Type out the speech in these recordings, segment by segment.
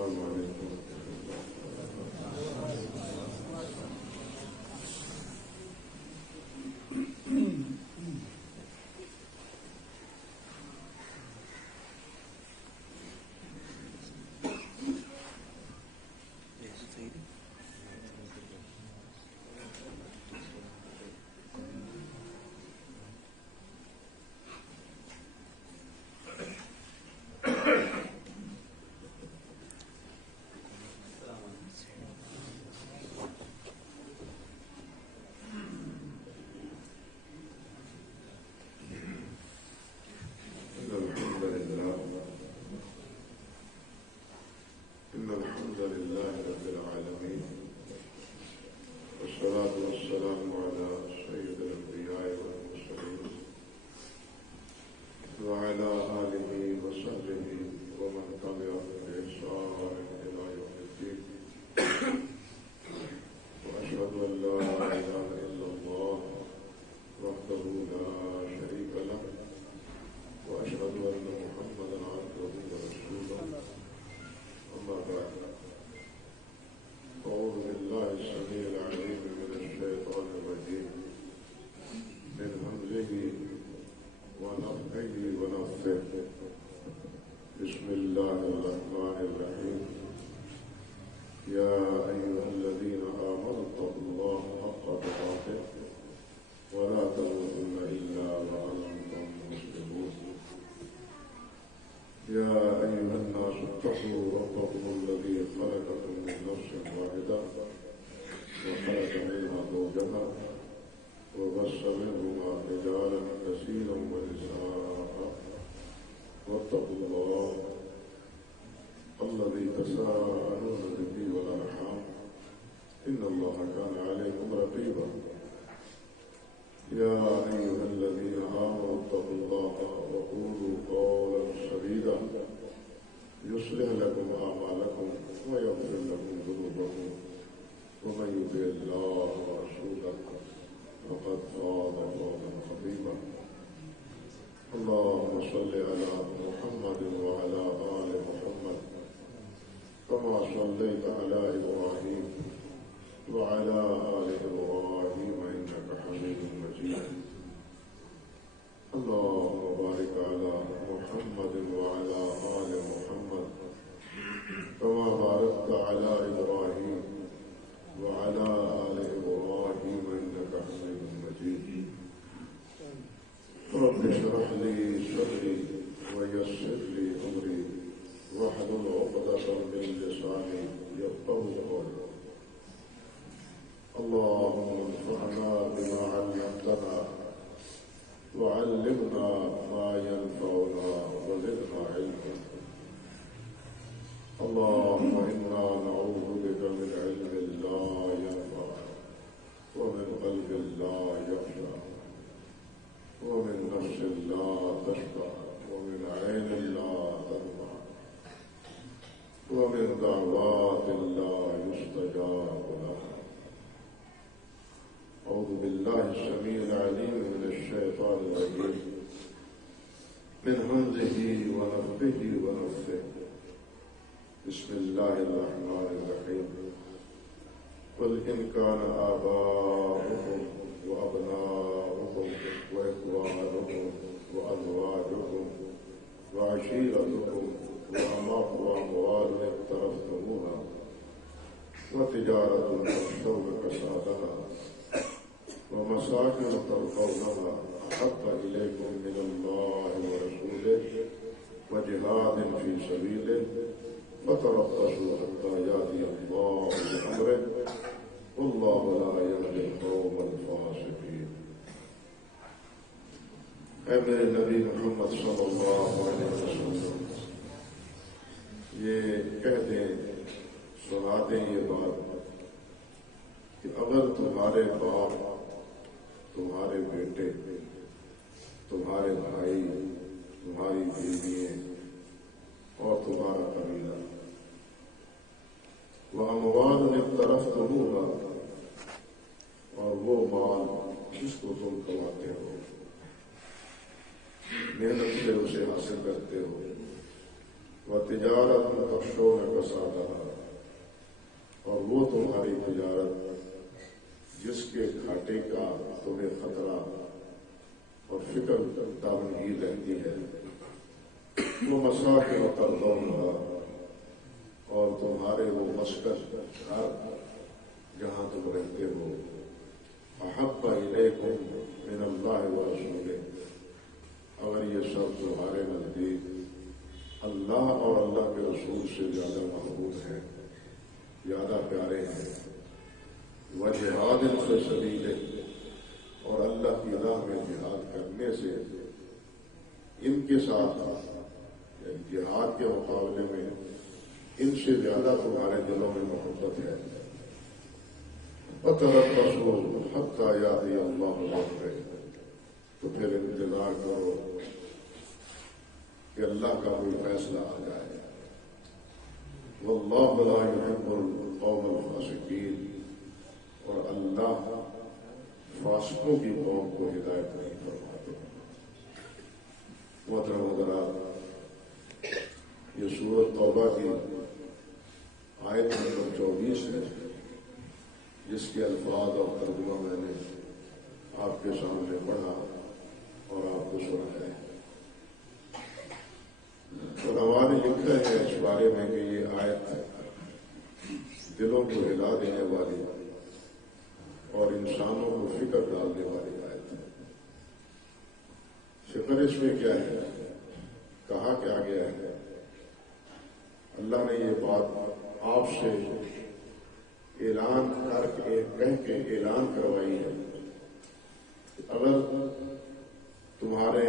السلام علیکم. میرے نبی محمد صلی اللہ علیہ وسلم یہ کہہ دیں، سنا دیں یہ بات کہ اگر تمہارے باپ، تمہارے بیٹے، تمہارے بھائی، تمہاری بیویاں اور تمہارا قبیلہ وَأَمْوَالٌ اقْتَرَفْتُمُوهَا، اور وہ مال جس کو تم کماتے ہو، محنت سے اسے حاصل کرتے ہو، وَتِجَارَةٌ تَخْشَوْنَ كَسَادَهَا، اور وہ تمہاری تجارت جس کے گھاٹے کا تمہیں خطرہ اور فکر دامنگیر رہتی ہے، وَمَسَاكِنُ تَرْضَوْنَهَا، اور تمہارے وہ مسکن گھر جہاں تم رہتے ہو، احب الیکم من اللہ ورسولہ، اگر یہ سب تمہارے نزدیک اللہ اور اللہ کے رسول سے زیادہ محبوب ہیں، زیادہ پیارے ہیں، وجہاد فی سبیلہ، اور اللہ کی راہ میں جہاد کرنے سے ان کے ساتھ جہاد کے مقابلے میں ان سے زیادہ تمہارے دلوں میں محبت ہے، وَتَرَبَّصُوا حَتَّىٰ يَأْتِيَ اللَّهُ بِأَمْرِهِ، تو پھر انتظار کرو کہ اللہ کا کوئی فیصلہ آ جائے، وَاللَّهُ لَا يُحِبُّ الْقَوْمَ الْفَاسِقِينَ، اور اللہ فاسقوں کی قوم کو ہدایت نہیں فرماتے۔ محترم حضرات، یہ سورۃ توبہ کی آیت نمبر 24 ہے، جس کے الفاظ اور ترجمہ میں نے آپ کے سامنے پڑھا اور آپ کو سنایا ہے۔ علماء نے لکھا ہے اس بارے میں کہ یہ آیت دلوں کو ہلا دینے والی اور انسانوں کو فکر ڈالنے والی آیت ہے۔ فکر اس میں کیا ہے، کہا کیا گیا ہے؟ اللہ نے یہ بات آپ سے اعلان کہہ کے اعلان کروائی ہے کہ اگر تمہارے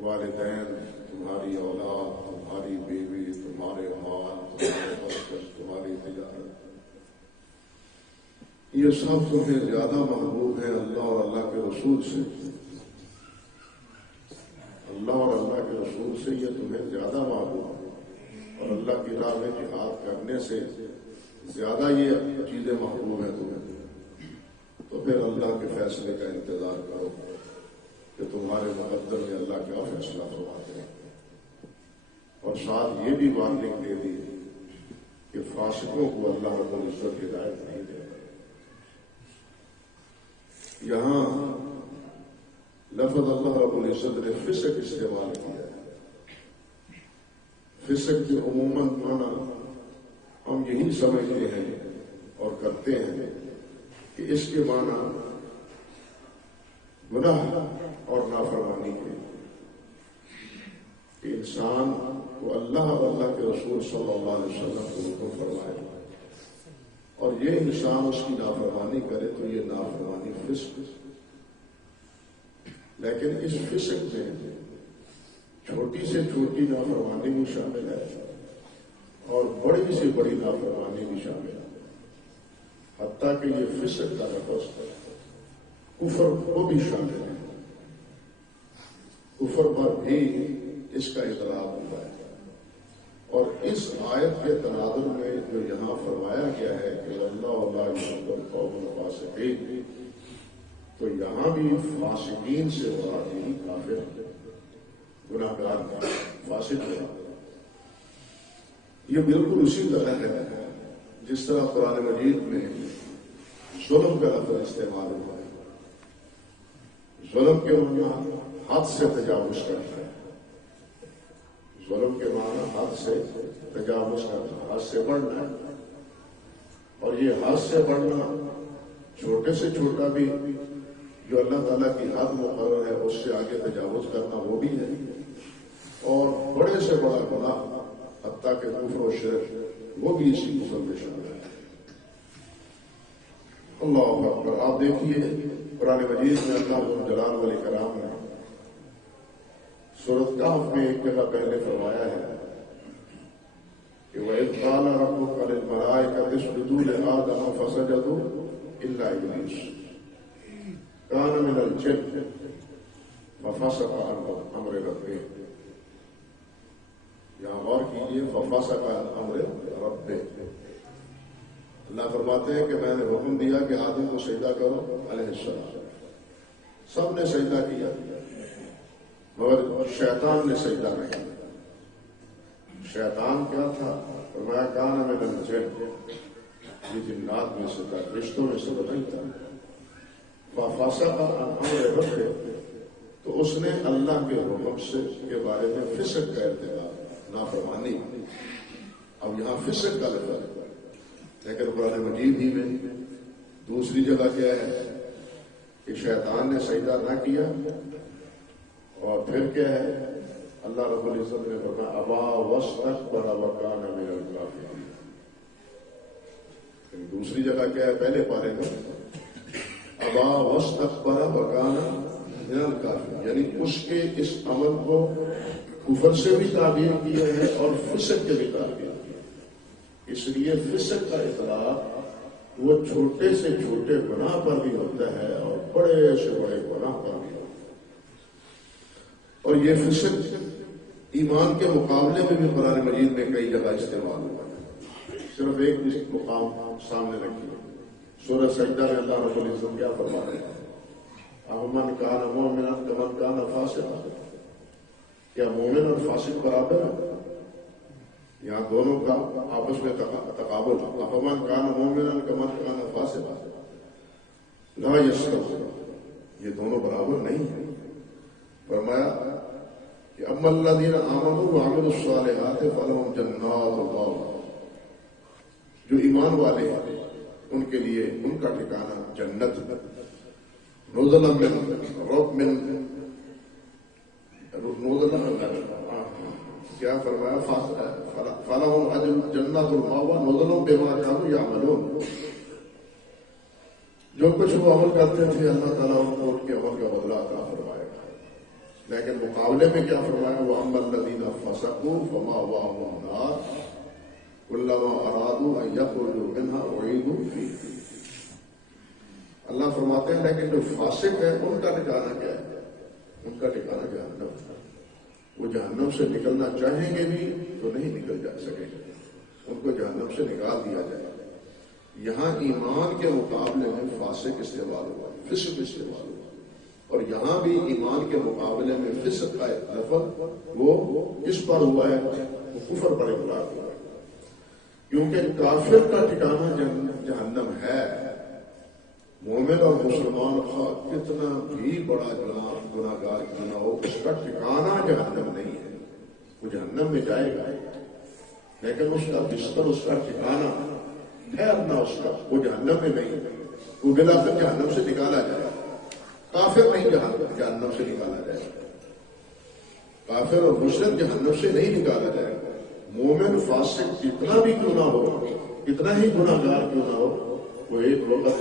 والدین، تمہاری اولاد، تمہاری بیوی، تمہارے مال، تمہارے مسکن، تمہاری تجارت، یہ سب تمہیں زیادہ محبوب ہے اللہ اور اللہ کے رسول سے، اللہ اور اللہ کے رسول سے یہ تمہیں زیادہ محبوب ہے، اور اللہ کی راہ میں جہاد کرنے سے زیادہ یہ چیزیں محبوب ہیں تمہیں، تو پھر اللہ کے فیصلے کا انتظار کرو کہ تمہارے مقدر میں اللہ کیا فیصلہ فرماتے ہیں۔ اور ساتھ یہ بھی بات لکھ دے دی کہ فاسقوں کو اللہ رب العزت ہدایت نہیں دے گا۔ یہاں لفظ اللہ رب العزت نے فسق استعمال کیا ہے۔ فسق کے عموماً معنی ہم یہی سمجھتے ہیں اور کرتے ہیں کہ اس کے معنی گناہ اور نافرمانی کے، کہ انسان کو اللہ اور اللہ کے رسول صلی اللہ علیہ وسلم کو حکم فرمائے اور یہ انسان اس کی نافرمانی کرے تو یہ نافرمانی فسق۔ لیکن اس فسق میں چھوٹی سے چھوٹی نافرمانی بھی شامل ہے اور بڑی سے بڑی نافرمانی بھی شامل ہے، حتیٰ کہ یہ فسق کا لفظ کفر کو بھی شامل ہے، کفر پر بھی اس کا اطلاق ہوا ہے۔ اور اس آیت کے تناظر میں جو یہاں فرمایا گیا ہے کہ اللہ يحب القوم الفاسقین، تو یہاں بھی فاسقین سے مراد یہی کافر گناہگار فاسق ہے۔ یہ بالکل اسی طرح ہے جس طرح قرآن مجید میں ظلم کا لفظ استعمال ہوا ہے۔ ظلم کے معنی حد سے تجاوز کرنا ہے، ظلم کے معنی حد سے تجاوز کرنا، حد سے بڑھنا ہے، اور یہ حد سے بڑھنا چھوٹے سے چھوٹا بھی جو اللہ تعالیٰ کی حد مقرر ہے اس سے آگے تجاوز کرنا وہ بھی ہے، اور بڑے سے بڑا گناہ حتیٰ کہ کفر و شرک وہ بھی اسی کفر میں شامل ہے۔ اللہ اکبر۔ آپ دیکھیے قرآن مجید میں اللہ جلال والاکرام نے سورۃ کہف میں ایک جگہ پہلے فرمایا ہے کہ وَإِذْ قَالَ رَبُّكَ لِلْمَلَائِكَةِ اسْجُدُوا لِآدَمَ فَسَجَدُوا إِلَّا إِبْلِيسَ كَانَ مِنَ الْجِنِّ فَفَسَقَ عَنْ أَمْرِ رَبِّهِ۔ یہاں غور کیجیے، فَفَسَقَ عَنْ أَمْرِ رَبِّهِ۔ اللہ فرماتے ہیں کہ میں نے حکم دیا کہ آدم کو سجدہ کرو علیہ السلام، سب نے سجدہ کیا مگر شیطان نے سجدہ نہیں۔ شیطان کیا تھا؟ فرمایا کان من الجن، یہ جنات میں سے تھا، رشتوں میں سے نہیں تھا۔ ففسق عن امر ربہ، تو اس نے اللہ کے حکم سے کے بارے میں فسق کا ارتکاب، نافرمانی۔ اب یہاں فسق کا لفظ ہے، لیکن قرآن مجید ہی میں دوسری جگہ کیا ہے کہ شیطان نے سجدہ نہ کیا، اور پھر کیا ہے اللہ رب العزت نے فرمایا ابا واستکبر وکان من الکافرین۔ دوسری جگہ کیا ہے پہلے پارے میں ابا واستکبر وکان من الکافرین، یعنی اس کے اس عمل کو کفر سے بھی تعبیر کیا ہے اور فسق کے بھی تعبیر کیا ہے۔ اس لیے فسق کا اطلاق وہ چھوٹے سے چھوٹے گناہ پر بھی ہوتا ہے اور بڑے سے بڑے گناہ پر بھی ہوتا ہے۔ اور یہ فسق ایمان کے مقابلے میں بھی قرآن مجید میں کئی جگہ استعمال ہوا ہے۔ صرف ایک مقام سامنے رکھیے، سورہ سجدہ میں اللہ رب العزت کیا فرما رہے ہیں؟ اَمَنْ كَانَ مُؤْمِنًا كَمَنْ كَانَ فَاسِقًا، کیا مومن اور فاسق برابر ہے؟ یہاں دونوں کا آپس میں تقابل، اَمَنْ كَانَ مُؤْمِنًا كَمَنْ كَانَ فَاسِقًا لَا يَسْتَوُونَ، یہ دونوں برابر نہیں ہیں۔ فرمایا کہ اما الذین آمنوا وعملوا الصالحات فلہم جنات اللہ، جو ایمان والے ہیں ان کے لیے ان کا ٹھکانہ جنت، نزلا من کیا فرمایا فلہم اجر جنات المأوى نزلا بما كانوا يعملون، جو کچھ وہ عمل کرتے تھے اللہ تعالیٰ ان کو ان کے عمل کا بدلہ عطا فرمائے گا۔ لیکن مقابلے میں کیا فرمایا؟ وَأَمَّا الَّذِينَ فَسَقُوا فَمَأْوَاهُمُ النَّارُ كُلَّمَا أَرَادُوا أَن يَخْرُجُوا مِنْهَا أُعِيدُوا فِيهَا۔ اللہ فرماتے ہیں لیکن جو فاسق ہے ان کا ٹھکانہ کیا ہے؟ ان کا ٹھکانہ جہنم ہے، وہ جہنم سے نکلنا چاہیں گے بھی تو نہیں نکل جا سکیں گے، ان کو جہنم سے نکال دیا جائے گا۔ یہاں ایمان کے مقابلے میں فاسق استعمال ہوا، فسق استعمال ہوا، اور یہاں بھی ایمان کے مقابلے میں فسق کا لفظ وہ کس پر ہوا ہے؟ وہ کفر پر اطلاق ہوا ہے، کیونکہ کافر کا ٹھکانہ جہنم ہے۔ مومن اور مسلمان خواہ کتنا بھی بڑا گناہ گار کیوں نہ ہو، اس کا ٹھکانہ جہنم نہیں ہے، وہ جہنم میں جائے گا لیکن اس کا بستر، اس کا ٹھکانہ ٹھہرنا اس کا وہ جہنم میں نہیں ہے، وہ بلا کر جہنم سے نکالا جائے، کافر نہیں جہنم سے نکالا جائے، کافر اور مشرک جہنم سے نہیں نکالا جائے گا۔ مومن فاسق جتنا بھی کیوں نہ ہو، کتنا ہی گناہ گار کیوں نہ ہو، وہ ایک وقت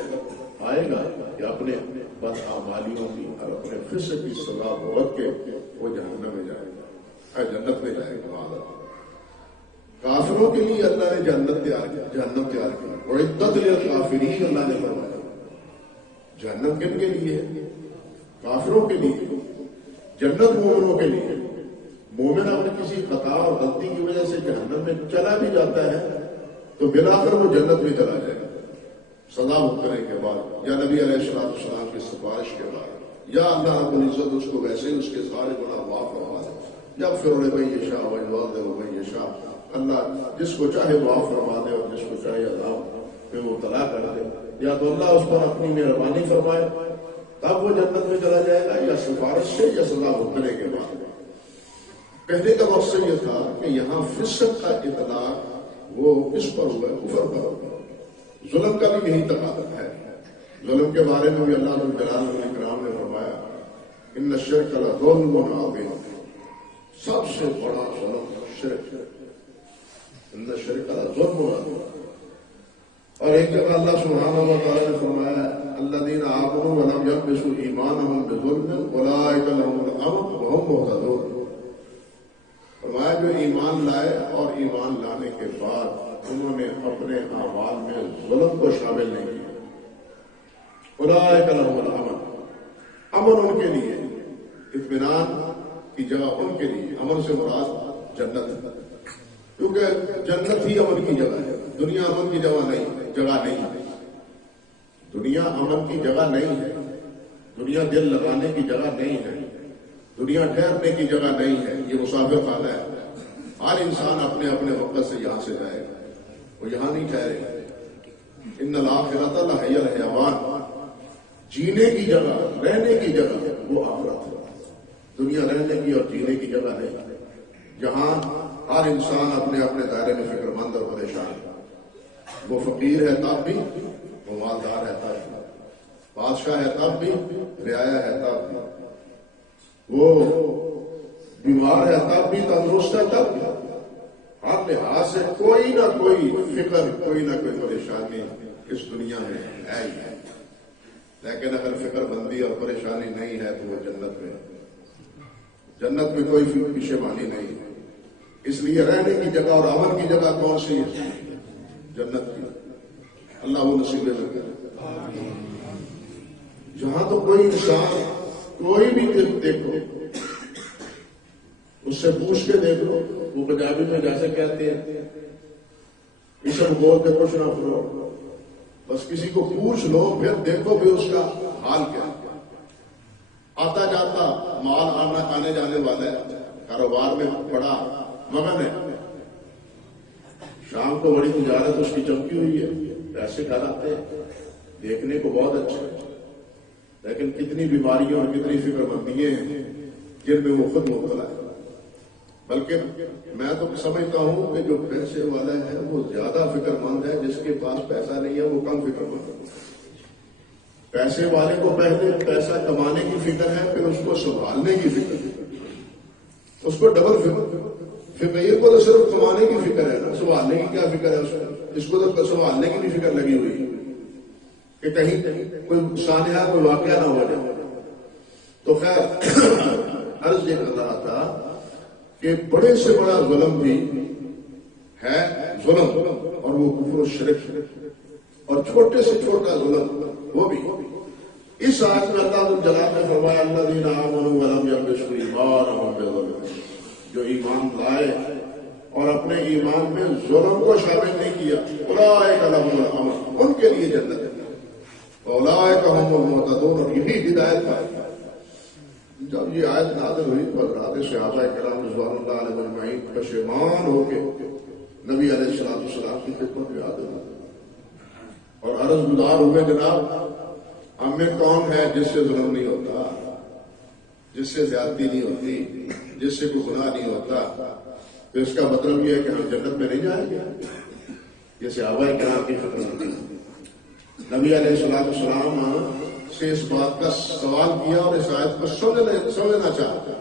آئے گا کہ اپنے بدعمالیوں کی اور اپنے فسق کی سزا بھگت کے وہ جہنم میں جائے گا، جنت میں جائے گا۔ کافروں کے لیے اللہ نے جہنم تیار کی، اور عدت للکافرین اللہ نے فرمایا۔ جہنم کن کے لیے ہے؟ کافروں کے لیے، جنت مومنوں کے لیے۔ مومن اگر کسی خطا اور غلطی کی وجہ سے جہنم میں چلا بھی جاتا ہے تو بلا کر وہ جنت میں چلا جائے گا سزا بھگتنے کے بعد، یا نبی علیہ السلام کی سفارش کے بعد، یا اللہ رب العزت اس کو ویسے ہی اس کے سارے گناہ معاف فرما دے، یا پھر من یشاء ویعذب من یشاء، اللہ جس کو چاہے معاف فرما دے اور جس کو چاہے عذاب میں مبتلا کر دے، یا تو اللہ اس پر اپنی مہربانی فرمائے تب وہ جنت میں چلا جائے گا، یا سفارش سے یا سزا بھگتنے کے بعد۔ کہنے کا مقصد یہ تھا کہ یہاں فسق کا اطلاق وہ کس پر ہوا ہے؟ کفر پر ہوا ہے۔ ظلم کا بھی یہی تقاضا ہے، ظلم کے بارے میں بھی اللہ جلال اکرام نے فرمایا ان الشرک لظلم عظیم، سب سے بڑا ظلم شرک ہے، ان الشرک لظلم عظیم۔ اور ایک جگہ اللہ سبحانہ و تعالی نے فرمایا الذین آمنوا ولم یلبسوا ایمانهم بظلم اولئک لهم الامن وهم مہتدون۔ فرمایا جو ایمان لائے اور ایمان لانے کے بعد انہوں نے اپنے اعمال میں ظلم کو شامل نہیں کیا، اولئک لهم الامن، امن ان کے لیے، اطمینان کی جگہ ان کے لیے، امن سے مراد جنت ہے، کیونکہ جنت ہی امن کی جگہ ہے، دنیا امن کی جگہ نہیں ہے، دنیا امن کی جگہ نہیں ہے، دنیا دل لگانے کی جگہ نہیں ہے، دنیا ٹھہرنے کی جگہ نہیں ہے، یہ مسافر خانہ ہے۔ ہر انسان اپنے اپنے وقت سے یہاں سے جائے گا، وہ یہاں نہیں ٹھہرے. ان الآخرۃ لہی الحیوان، جینے کی جگہ، رہنے کی جگہ وہ آخرت ہے. دنیا رہنے کی اور جینے کی جگہ نہیں، جہاں ہر انسان اپنے اپنے دائرے میں فکر مند اور پریشان ہے. وہ فقیر ہے تب بھی، وہ مالدار ہے تب بھی، بادشاہ ہے تب بھی، رعایا ہے تب بھی، وہ بیمار ہے تب بھی، تندرست ہے تب بھی. ہر لحاظ سے کوئی نہ کوئی فکر، کوئی نہ کوئی پریشانی اس دنیا میں ہے ہی ہے. لیکن اگر فکر بندی اور پریشانی نہیں ہے تو وہ جنت میں، جنت میں کوئی پشیمانی نہیں ہے. اس لیے رہنے کی جگہ اور امن کی جگہ کون سی ہے؟ جنت کی. اللہ وہ نصیب لگے. جہاں تو کوئی انسان کوئی بھی دیکھو، اس سے پوچھ کے دیکھ لو. وہ پنجابی میں جیسے کہتے ہیں اسم بولتے کچھ نہ کرو، بس کسی کو پوچھ لو، پھر دیکھو بھی اس کا حال کیا. آتا جاتا مال آنے جانے والا ہے، کاروبار میں بڑا مگن ہے، شام کو بڑی تجارت اس کی چمکی ہوئی ہے، پیسے گھر آتے ہیں، دیکھنے کو بہت اچھا ہے، لیکن کتنی بیماریاں اور کتنی فکر مندیاں ہیں جن میں وہ خود مبتلا ہے. بلکہ میں تو سمجھتا ہوں کہ جو پیسے والا ہے وہ زیادہ فکر مند ہے، جس کے پاس پیسہ نہیں ہے وہ کم فکر مند ہے. پیسے والے کو پہلے پیسہ کمانے کی فکر ہے، پھر اس کو سنبھالنے کی فکر ہے، اس کو ڈبل فقیر کو تو صرف کمانے کی فکر ہے نا، سنبھالنے کی کیا فکر ہے اس کو تو سنبھالنے کی بھی فکر لگی ہوئی کہ کہیں کوئی سانحہ کوئی واقعہ نہ ہو جائے. تو خیر عرض یہ کر رہا تھا کہ بڑے سے بڑا ظلم بھی ہے ظلم، اور وہ کفر و شرک، اور چھوٹے سے چھوٹا ظلم وہ بھی. اس آیت میں اللہ جلال نے فرمایا الذین آمنوا ولم یلبسوا ایمانہم بظلم، جو ایمان لائے اور اپنے ایمان میں ظلم کو شامل نہیں کیا، اولئک لہم الامن، ان کے لیے جنت ہے، اولئک ھم المہتدون، اور یہی ہدایت کا. جب یہ آیت نازل ہوئی تو حضرات صحابہ کرام رضوان اللہ علیہم اجمعین پشیمان ہو کے نبی علیہ السلام کی خدمت میں آتے ہیں اور عرض گزار ہوئے جناب ہم میں کون ہے جس سے ظلم نہیں ہوتا، جس سے زیادتی نہیں ہوتی، جس سے کوئی گناہ نہیں ہوتا. تو اس کا مطلب یہ ہے کہ ہم جنت میں نہیں جائیں گے. یہ صحابہ کرام کی خدمت تھی. نبی علیہ السلام سے اس بات کا سوال کیا اور اس آیت کو سمجھنا چاہتا.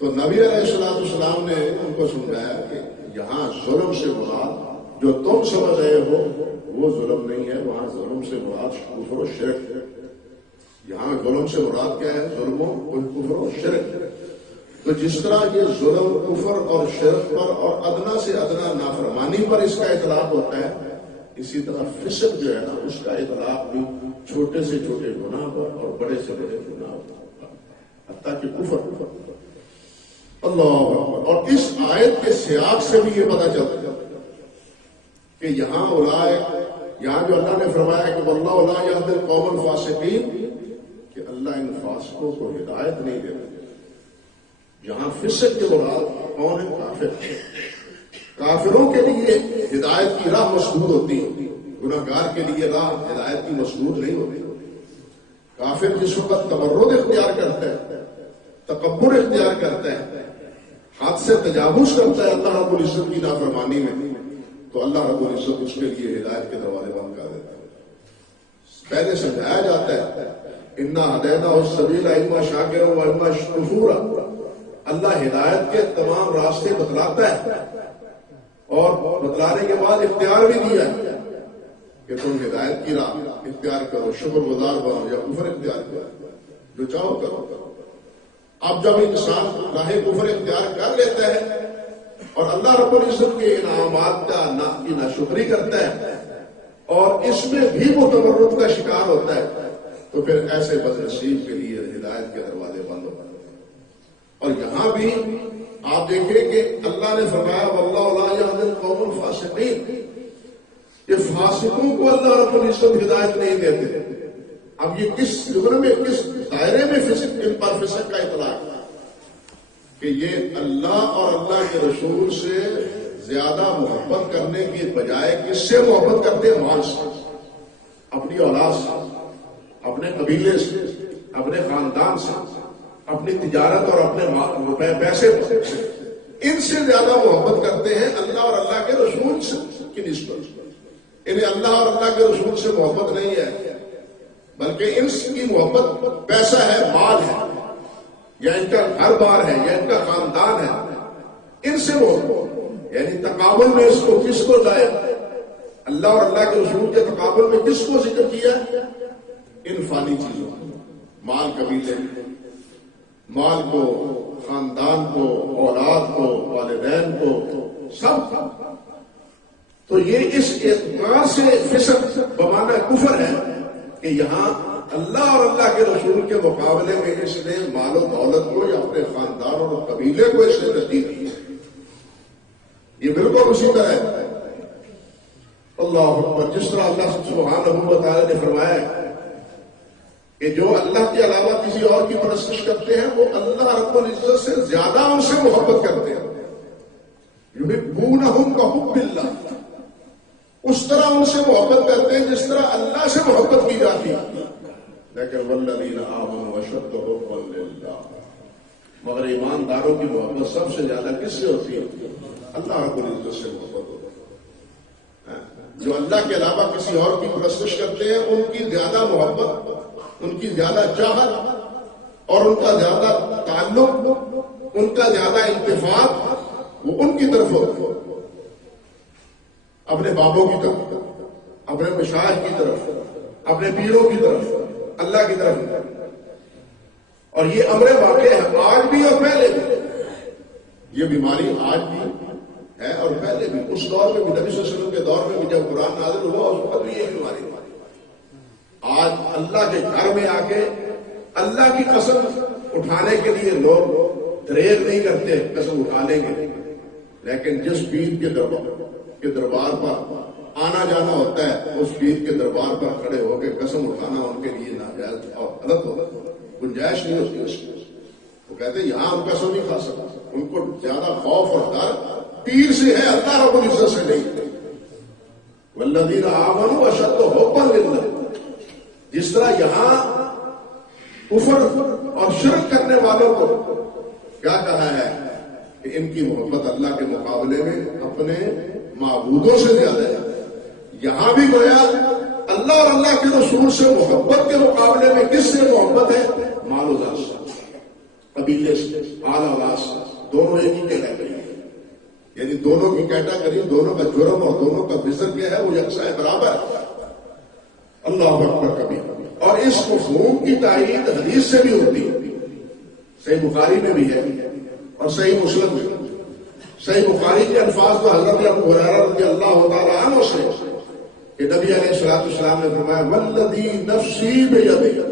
تو نبی علیہ السلام نے ان کو سمجھایا کہ یہاں ظلم سے مراد جو تم سمجھ رہے ہو وہ ظلم نہیں ہے، وہاں ظلم سے مراد کفر و شرک ہے. یہاں ظلم سے مراد کیا ہے؟ ظلم و کفر و شرک. تو جس طرح یہ ظلم، کفر اور شرک پر اور ادنا سے ادنا نافرمانی پر اس کا اطلاق ہوتا ہے، اسی طرح فسق جو ہے نا اس کا اطلاق بھی چھوٹے سے چھوٹے گناہ پر اور بڑے سے بڑے گناہ پر، حتیٰ کہ کفر. اللہ اکبر. اور اس آیت کے سیاق سے بھی یہ پتہ چلتا ہے کہ یہاں یہاں جو اللہ نے فرمایا کہ واللہ لا یہدی القوم الفاسقین، کہ اللہ ان فاسقوں کو ہدایت نہیں دیتا. یہاں فسق کے مراد کون ہے؟ کافر. کافروں کے لیے ہدایت کی راہ مسدود ہوتی ہے، گناہ گار کے لیے راہ ہدایت کی مسدود نہیں ہوتی. کافر جس وقت تمرد اختیار کرتا ہے، تکبر اختیار کرتا ہے، حد سے تجاوز کرتا ہے اللہ رب العزت کی نافرمانی میں، تو اللہ رب العزت اس کے لیے ہدایت کے دروازے بند کر دیتا ہے. پہلے سمجھایا جاتا ہے انا ہدیناہ السبیل اما شاکرا و اما کفورا. اللہ ہدایت کے تمام راستے بتلاتا ہے اور بتلانے کے بعد اختیار بھی دیا ہے کہ تم ہدایت کی راہ اختیار کرو، شکر گزار بنو یا کفر اختیار کرو، جو چاہو کرو. اب جب انسان راہ کفر اختیار کر لیتا ہے اور اللہ رب العزت کے انعامات کی ناشکری کرتا ہے اور اس میں بھی وہ تمرد کا شکار ہوتا ہے، تو پھر ایسے بد نصیب کے لیے ہدایت کے دروازے بند ہوتے ہیں. اور یہاں بھی آپ دیکھیں کہ اللہ نے فرمایا واللہ لا یہدی القوم الفاسقین، کہ فاسقوں کو اللہ رب العزت ہدایت نہیں دیتے. اب یہ کس زمرے میں، کس دائرے میں فسق، ان پر فسق کا اطلاق؟ کہ یہ اللہ اور اللہ کے رسول سے زیادہ محبت کرنے کی بجائے کس سے محبت کرتے ہیں؟ مال سے، اپنی اولاد سے، اپنے قبیلے سے، اپنے خاندان سے، اپنی تجارت اور اپنے پیسے سے، ان سے زیادہ محبت کرتے ہیں اللہ اور اللہ کے رسول سے کی نسبت۔ انہیں اللہ اور اللہ کے رسول سے محبت نہیں ہے، بلکہ ان کی محبت پیسہ ہے، مال ہے، یا ان کا گھر بار ہے، یا ان کا خاندان ہے، ان سے محبت۔ یعنی تقابل میں اس کو کس کو لائے؟ اللہ اور اللہ کے رسول کے تقابل میں کس کو ذکر کیا؟ ان فانی چیزوں، مال، قبیلے، مال کو، خاندان کو، اولاد کو، والدین کو، سب۔ تو یہ اس اعتبار سے فسق بمعنی کفر ہے کہ یہاں اللہ اور اللہ کے رسول کے مقابلے میں اس نے مال و دولت کو یا اپنے خاندان اور قبیلے کو اس نے ترجیح دی۔ یہ بالکل اسی طرح ہے اللہ اکبر، جس طرح اللہ سبحانہ و تعالی نے فرمایا کہ جو اللہ کے علاوہ کسی اور کی پرستش کرتے ہیں وہ اللہ رب العزت سے زیادہ ان سے محبت کرتے ہیں۔ یحبونہم کحب اللہ، اس طرح ان سے محبت کرتے ہیں جس طرح اللہ سے محبت کی جاتی ہے۔ لیکن والذین آمنوا اشد حبا للہ، مگر ایمانداروں کی محبت سب سے زیادہ کس سے ہوتی ہے؟ اللہ رب العزت سے محبت ہوتی ہے۔ جو اللہ کے علاوہ کسی اور کی پرستش کرتے ہیں ان کی زیادہ محبت، ان کی زیادہ چاہت اور ان کا زیادہ تعلق، ان کا زیادہ التفات وہ ان کی طرف ہوتی ہے، اپنے بابوں کی طرف، اپنے مشائخ کی طرف، اپنے پیروں کی طرف، اللہ کی طرف۔ اور یہ امر واقع ہے آج بھی اور پہلے بھی، یہ بیماری آج بھی ہے اور پہلے بھی۔ اس دور میں بھی، نبی صلی اللہ علیہ وسلم کے دور میں بھی جب قرآن نازل ہوا اس وقت بھی یہ بیماری۔ آج اللہ کے گھر میں آ کے اللہ کی قسم اٹھانے کے لیے لوگ دریغ نہیں کرتے، قسم اٹھا لیں گے، لیکن جس پیر کے دربار پر آنا جانا ہوتا ہے اس پیر کے دربار پر کھڑے ہو کے قسم اٹھانا ان کے لیے ناجائز اور غلط ہوگا، گنجائش نہیں ہوتی اس کی۔ وہ کہتے ہیں یہاں ہم قسم نہیں کھا سکتے، ان کو زیادہ خوف اور ڈر پیر سے ہے، اللہ رب العزت سے نہیں۔ والذین آمنوا اشد حبا للہ، جس طرح یہاں کفر اور شرک کرنے والوں کو کیا کہا ہے کہ ان کی محبت اللہ کے مقابلے میں اپنے معبودوں سے زیادہ ہے، یہاں بھی گویا اللہ اور اللہ کے رسول سے محبت کے مقابلے میں کس سے محبت ہے؟ مال و زر سے، قبیلے سے، آل اولاد سے، دونوں ایک ہی کیٹیگری ہے۔ یعنی دونوں کی کیٹیگری، دونوں کا جرم اور دونوں کا وزر کیا ہے وہ یکساں ہے، برابر ہے۔ اللہ اکبر کبیر۔ اور اس مفہوم کی تائید حدیث سے بھی ہوتی ہے، صحیح بخاری میں بھی ہے اور صحیح مسلم میں۔ صحیح بخاری کے الفاظ تو حضرت ابو ہریرہ رضی اللہ تعالی عنہ سے کہ نبی علیہ الصلوۃ والسلام نے فرمایا والذی نفسی بیدہ،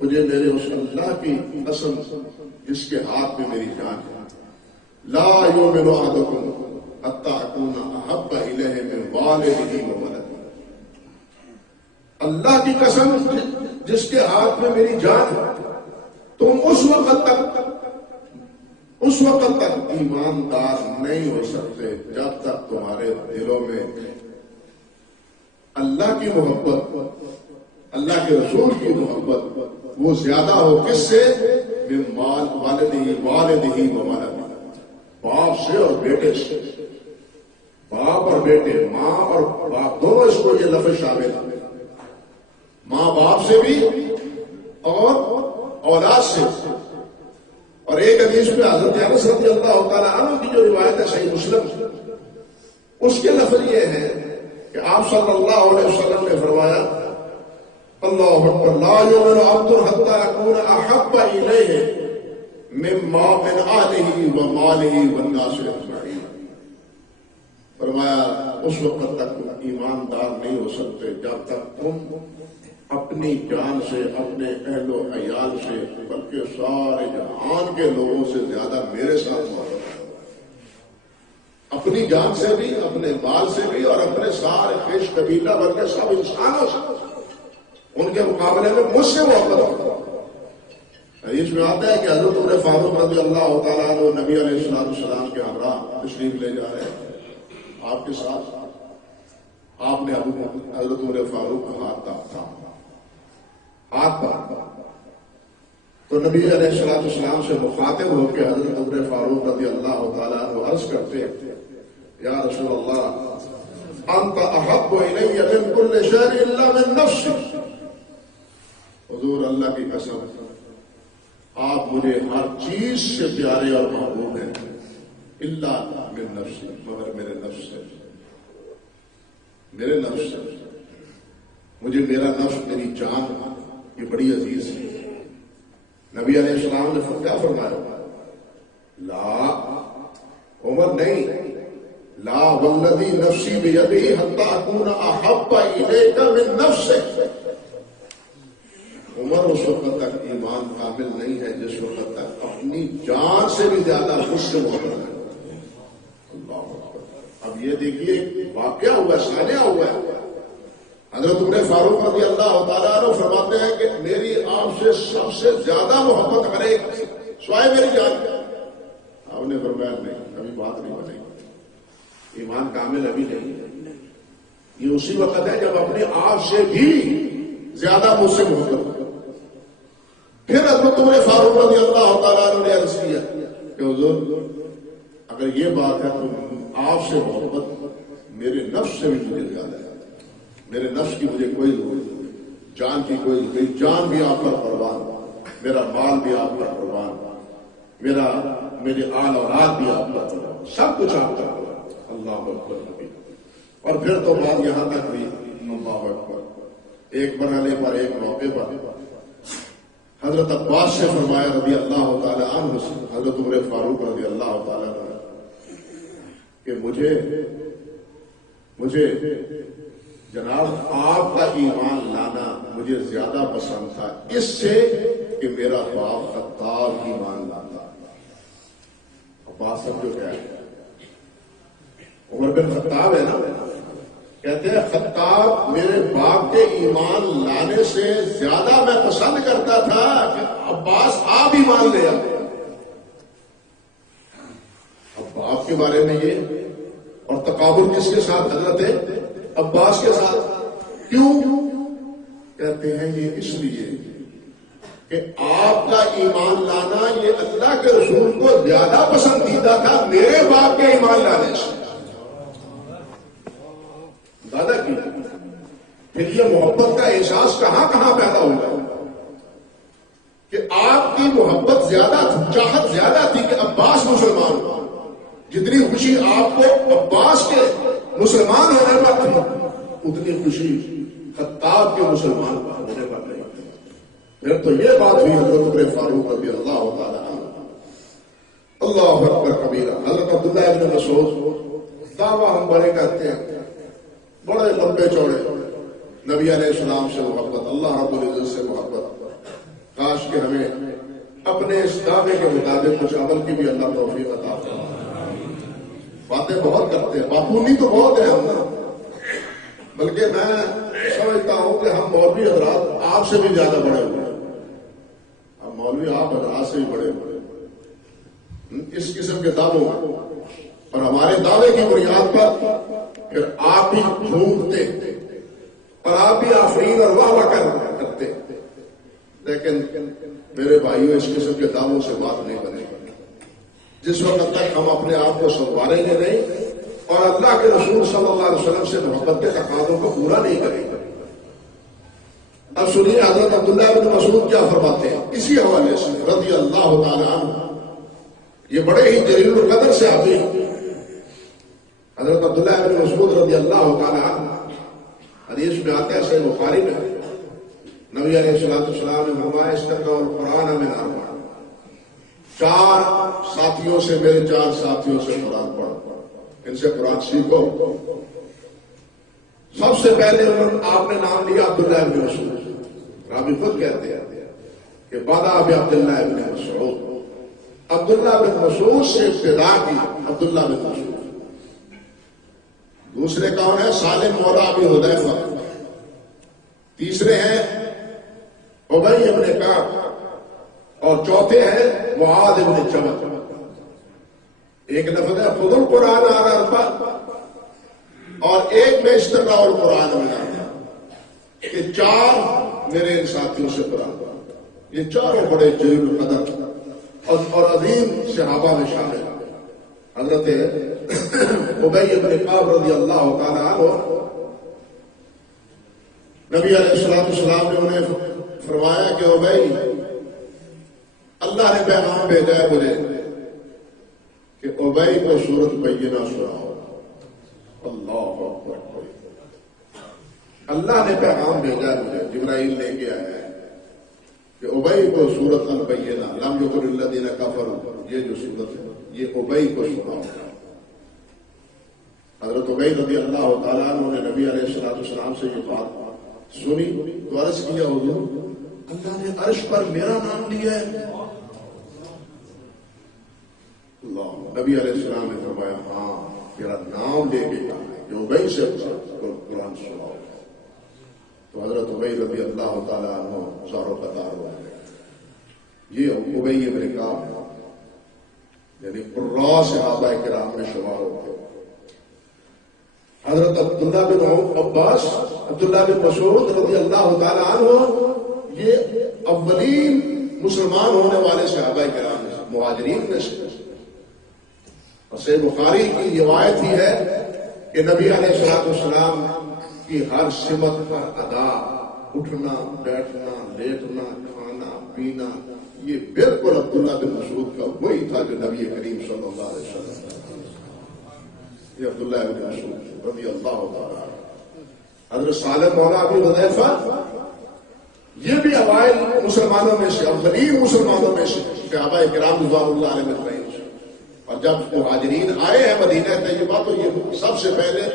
مجھے میرے اس اللہ کی قسم جس کے ہاتھ میں میری جان ہے، لا یؤمن احدکم حتی اکون احب الیہ من والدہ وولدہ، اللہ کی قسم جس کے ہاتھ میں میری جان ہے، تم اس وقت تک ایماندار نہیں ہو سکتے جب تک تمہارے دلوں میں اللہ کی محبت، اللہ کے رسول کی محبت وہ زیادہ ہو کس سے؟ والدہ وولدہ، باپ سے اور بیٹے سے، باپ اور بیٹے، ماں اور باپ دونوں، اس کو یہ لفظ شامل ہے، ماں باپ سے بھی اور اولاد سے۔ اور ایک حدیث میں حضرت انس رضی اللہ تعالیٰ عنہ کی جو روایت ہے صحیح مسلم، اس کے لفظ یہ ہے کہ آپ صلی اللہ علیہ وسلم نے فرمایا اللہ اکبر، لا یؤمن عبد حتی اکون احب الیہ من اہلہ ومالہ والناس اجمعین، فرمایا اس وقت تک ایماندار نہیں ہو سکتے جب تک تم اپنی جان سے، اپنے اہل و عیال سے، بلکہ سارے جہان کے لوگوں سے زیادہ میرے ساتھ محبت کرو، اپنی جان سے بھی، اپنے مال سے بھی اور اپنے سارے خیش قبیلہ بلکہ سب انسانوں سے، ان کے مقابلے میں مجھ سے محبت کرو۔ حدیث میں آتا ہے کہ حضرت عمر فاروق رضی اللہ تعالیٰ عنہ نبی علیہ السلام کے ہمراہ تشریف لے جا رہے ہیں آپ کے ساتھ. آپ نے حضرت عمر فاروق کا ہاتھ تھا تو نبی علیہ السلام سے مخاطب ہو کے حضرت عمر فاروق رضی اللہ تعالیٰ عنہ عرض کرتے ہیں یا رسول اللہ انت احب الی من کل شیء الا من نفسی. حضور اللہ کی قسم آپ مجھے ہر چیز سے پیارے اور محبوب ہیں الا من نفسی مگر میرے نفس سے. میرے نفس سے مجھے میرا نفس میری جان یہ بڑی عزیز ہے. نبی علیہ السلام نے کیا فرمایا؟ لا عمر نہیں، لا والذی نفسی بیدہ حتی اکون احب الیک من نفسک. عمر اس وقت تک ایمان کامل نہیں ہے جس وقت تک اپنی جان سے بھی زیادہ مجھ سے محبت ہے. اللہ اکبر. اب یہ دیکھیے واقعہ ہوا ہے، سانیہ ہوا ہے. حضرت عمر فاروق رضی اللہ تعالیٰ عنہ فرماتے ہیں کہ میری آپ سے سب سے زیادہ محبت ہر ایک سوائے میری جان. آپ نے فرمایا نہیں، ابھی بات نہیں بنے گی، ایمان کامل ابھی نہیں. یہ اسی وقت ہے جب اپنے آپ سے بھی زیادہ مجھ سے محبت. پھر حضرت عمر فاروق رضی اللہ تعالیٰ عنہ نے عرض کیا کہ حضور اگر یہ بات ہے تو آپ سے محبت میرے نفس سے بھی مجھے زیادہ ہے. میرے نفس کی مجھے کوئی ضرورت نہیں، جان کی کوئی میری جان بھی آپ پر قربان، میرا مال بھی آپ پر قربان، میرے آل اولاد بھی آپ پر قربان، سب کچھ آپ پر قربان. اللہ اکبر. اور پھر تو بات یہاں تک ہوئی اللہ اکبر. ایک مرحلے پر ایک موقع پر حضرت عباس سے فرمایا رضی اللہ تعالی عنہ سے حضرت عمر فاروق رضی اللہ تعالی عنہ کہ مجھے جناب آپ کا ایمان لانا مجھے زیادہ پسند تھا اس سے کہ میرا باپ خطاب ایمان لاتا. عباس سب جو کیا ہے عمر بن خطاب ہے نا، کہتے ہیں خطاب میرے باپ کے ایمان لانے سے زیادہ میں پسند کرتا تھا کہ عباس آپ ایمان لے آتے. اب باپ کے بارے میں یہ اور تقابل کس کے ساتھ؟ حضرت عباس کے ساتھ. کیوں؟ کہتے ہیں یہ اس لیے کہ آپ کا ایمان لانا یہ اللہ کے رسول کو زیادہ پسندیدہ تھا میرے باپ کے ایمان لانے سے. دادا کی پھر یہ محبت کا احساس کہاں پیدا ہوگا کہ آپ کی محبت زیادہ تھی، چاہت زیادہ تھی کہ عباس مسلمان ہو. جتنی خوشی آپ کو عباس کے مسلمان ہونے پر تھی اتنی خوشی خطاب کے مسلمان ہونے پر نہیں. پھر تو یہ بات ہوئی حضرت عمر فاروق رضی اللہ تعالیٰ عنہ. اللہ اکبر کبیرہ. حضرت عبداللہ ابن مسعود دعویٰ ہم بڑے کرتے ہیں، بڑے لمبے چوڑے، نبی علیہ السلام سے محبت، اللہ رب العزت سے محبت. کاش کہ ہمیں اپنے اس دعوے کے مطابق کچھ عمل کی بھی اللہ توفیق عطا فرمائے. باتیں بہت کرتے ہیں، باپونی تو بہت ہے ہم نا، بلکہ میں سمجھتا ہوں کہ ہم مولوی حضرات آپ سے بھی زیادہ بڑے ہوئے ہیں. ہم مولوی آپ حضرات سے بھی بڑے ہوئے ہیں اس قسم کے دعووں میں، اور ہمارے دعوے کی بنیاد پر پھر آپ بھی ڈھونڈتے اور آپ بھی آفرین اور واہ کرتے. لیکن میرے بھائیوں اس قسم کے دعووں سے بات نہیں بنے گی جس وقت تک ہم اپنے آپ کو سنواریں گے نہیں اور اللہ کے رسول صلی اللہ علیہ وسلم سے محبت کے تقاضوں کو پورا نہیں کریں گے. اب سنیے حضرت عبداللہ بن مسعود کیا فرماتے ہیں اسی حوالے سے رضی اللہ تعالی عنہ. یہ بڑے ہی جلیل القدر سے آتے ہیں. حضرت عبداللہ بن مسعود رضی اللہ تعالی عنہ حدیث میں آتا ہے صحیح بخاری میں نبی علیہ السلام نے فرمایا استقرأ القرآن من اربع. 4 ساتھیوں سے، میرے 4 ساتھیوں سے قرآن پڑھو، ان سے قرآن سیکھو. سب سے پہلے آپ نے نام لیا عبداللہ بن مسعود. راوی خود کہتے ہیں کہ بدأ بعبداللہ بن مسعود. عبداللہ بن مسعود سے ابتدا کی عبداللہ بن مسعود. دوسرے کون ہے؟ سالم مولا ابی حذیفہ. تیسرے ہیں ابی بن کعب. اور چوتھے ہیں معاذ ابن جبل. ایک لفظ ہے خذ القرآن على اربع، اور ایک میں استقراء القرآن میں آتا کہ چار میرے ان ساتھیوں سے قرآن. یہ چاروں بڑے جلیل القدر اور عظیم صحابہ میں شامل ہیں. حضرت ابی بن کعب رضی اللہ تعالیٰ عنہ، نبی علیہ السلام نے انہیں فرمایا کہ ابی، اللہ نے پیغام بھیجا ہے مجھے کہ ابی کو سورۃ بینہ سناؤ. اللہ اکبر. اللہ نے پیغام بھیجا ہے مجھے، جبرائیل لے کے آیا ہے کہ ابی کو سورۃ البینہ لم یکن الذین کفروا، یہ جو سورت ہے یہ ابی کو سناؤ. حضرت ابی رضی اللہ تعالیٰ عنہ نے نبی علیہ السلام سے یہ بات سنی تو عرض کیا، حضور اللہ نے عرش پر میرا نام لیا ہے. اللہ. نبی علیہ السلام نے فرمایا ہاں تیرا نام لے کے جو ابی سے قرآن سناؤ. تو حضرت ابی رضی اللہ تعالیٰ عنہ زارو قطار ہو گئے. یہ ابی ابن کعب یعنی قراء صحابہ کرام میں شمار ہوتے. حضرت عبداللہ بن عباس، عبداللہ بن مسعود رضی اللہ تعالیٰ عنہ، یہ اولین مسلمان ہونے والے صحابہ کرام میں مہاجرین میں سے. اور صحیح بخاری کی روایت ہی ہے کہ نبی علیہ السلام کی ہر سمت پر ادا، اٹھنا بیٹھنا لیٹنا کھانا پینا، یہ بالکل عبداللہ بن مسعود کا وہی تھا جو نبی کریم صلی اللہ علیہ وسلم. یہ عبداللہ بن مسعود رضی اللہ تعالیٰ. حضرت سالم مولا ابو حذیفہ، یہ بھی اوائل مسلمانوں میں سے، اولین مسلمانوں میں سے صحابہ کرام رضوان اللہ علیہ اجمعین سے. اور جب مہاجرین آئے ہیں مدینہ طیبہ تو یہ سب سے پہلے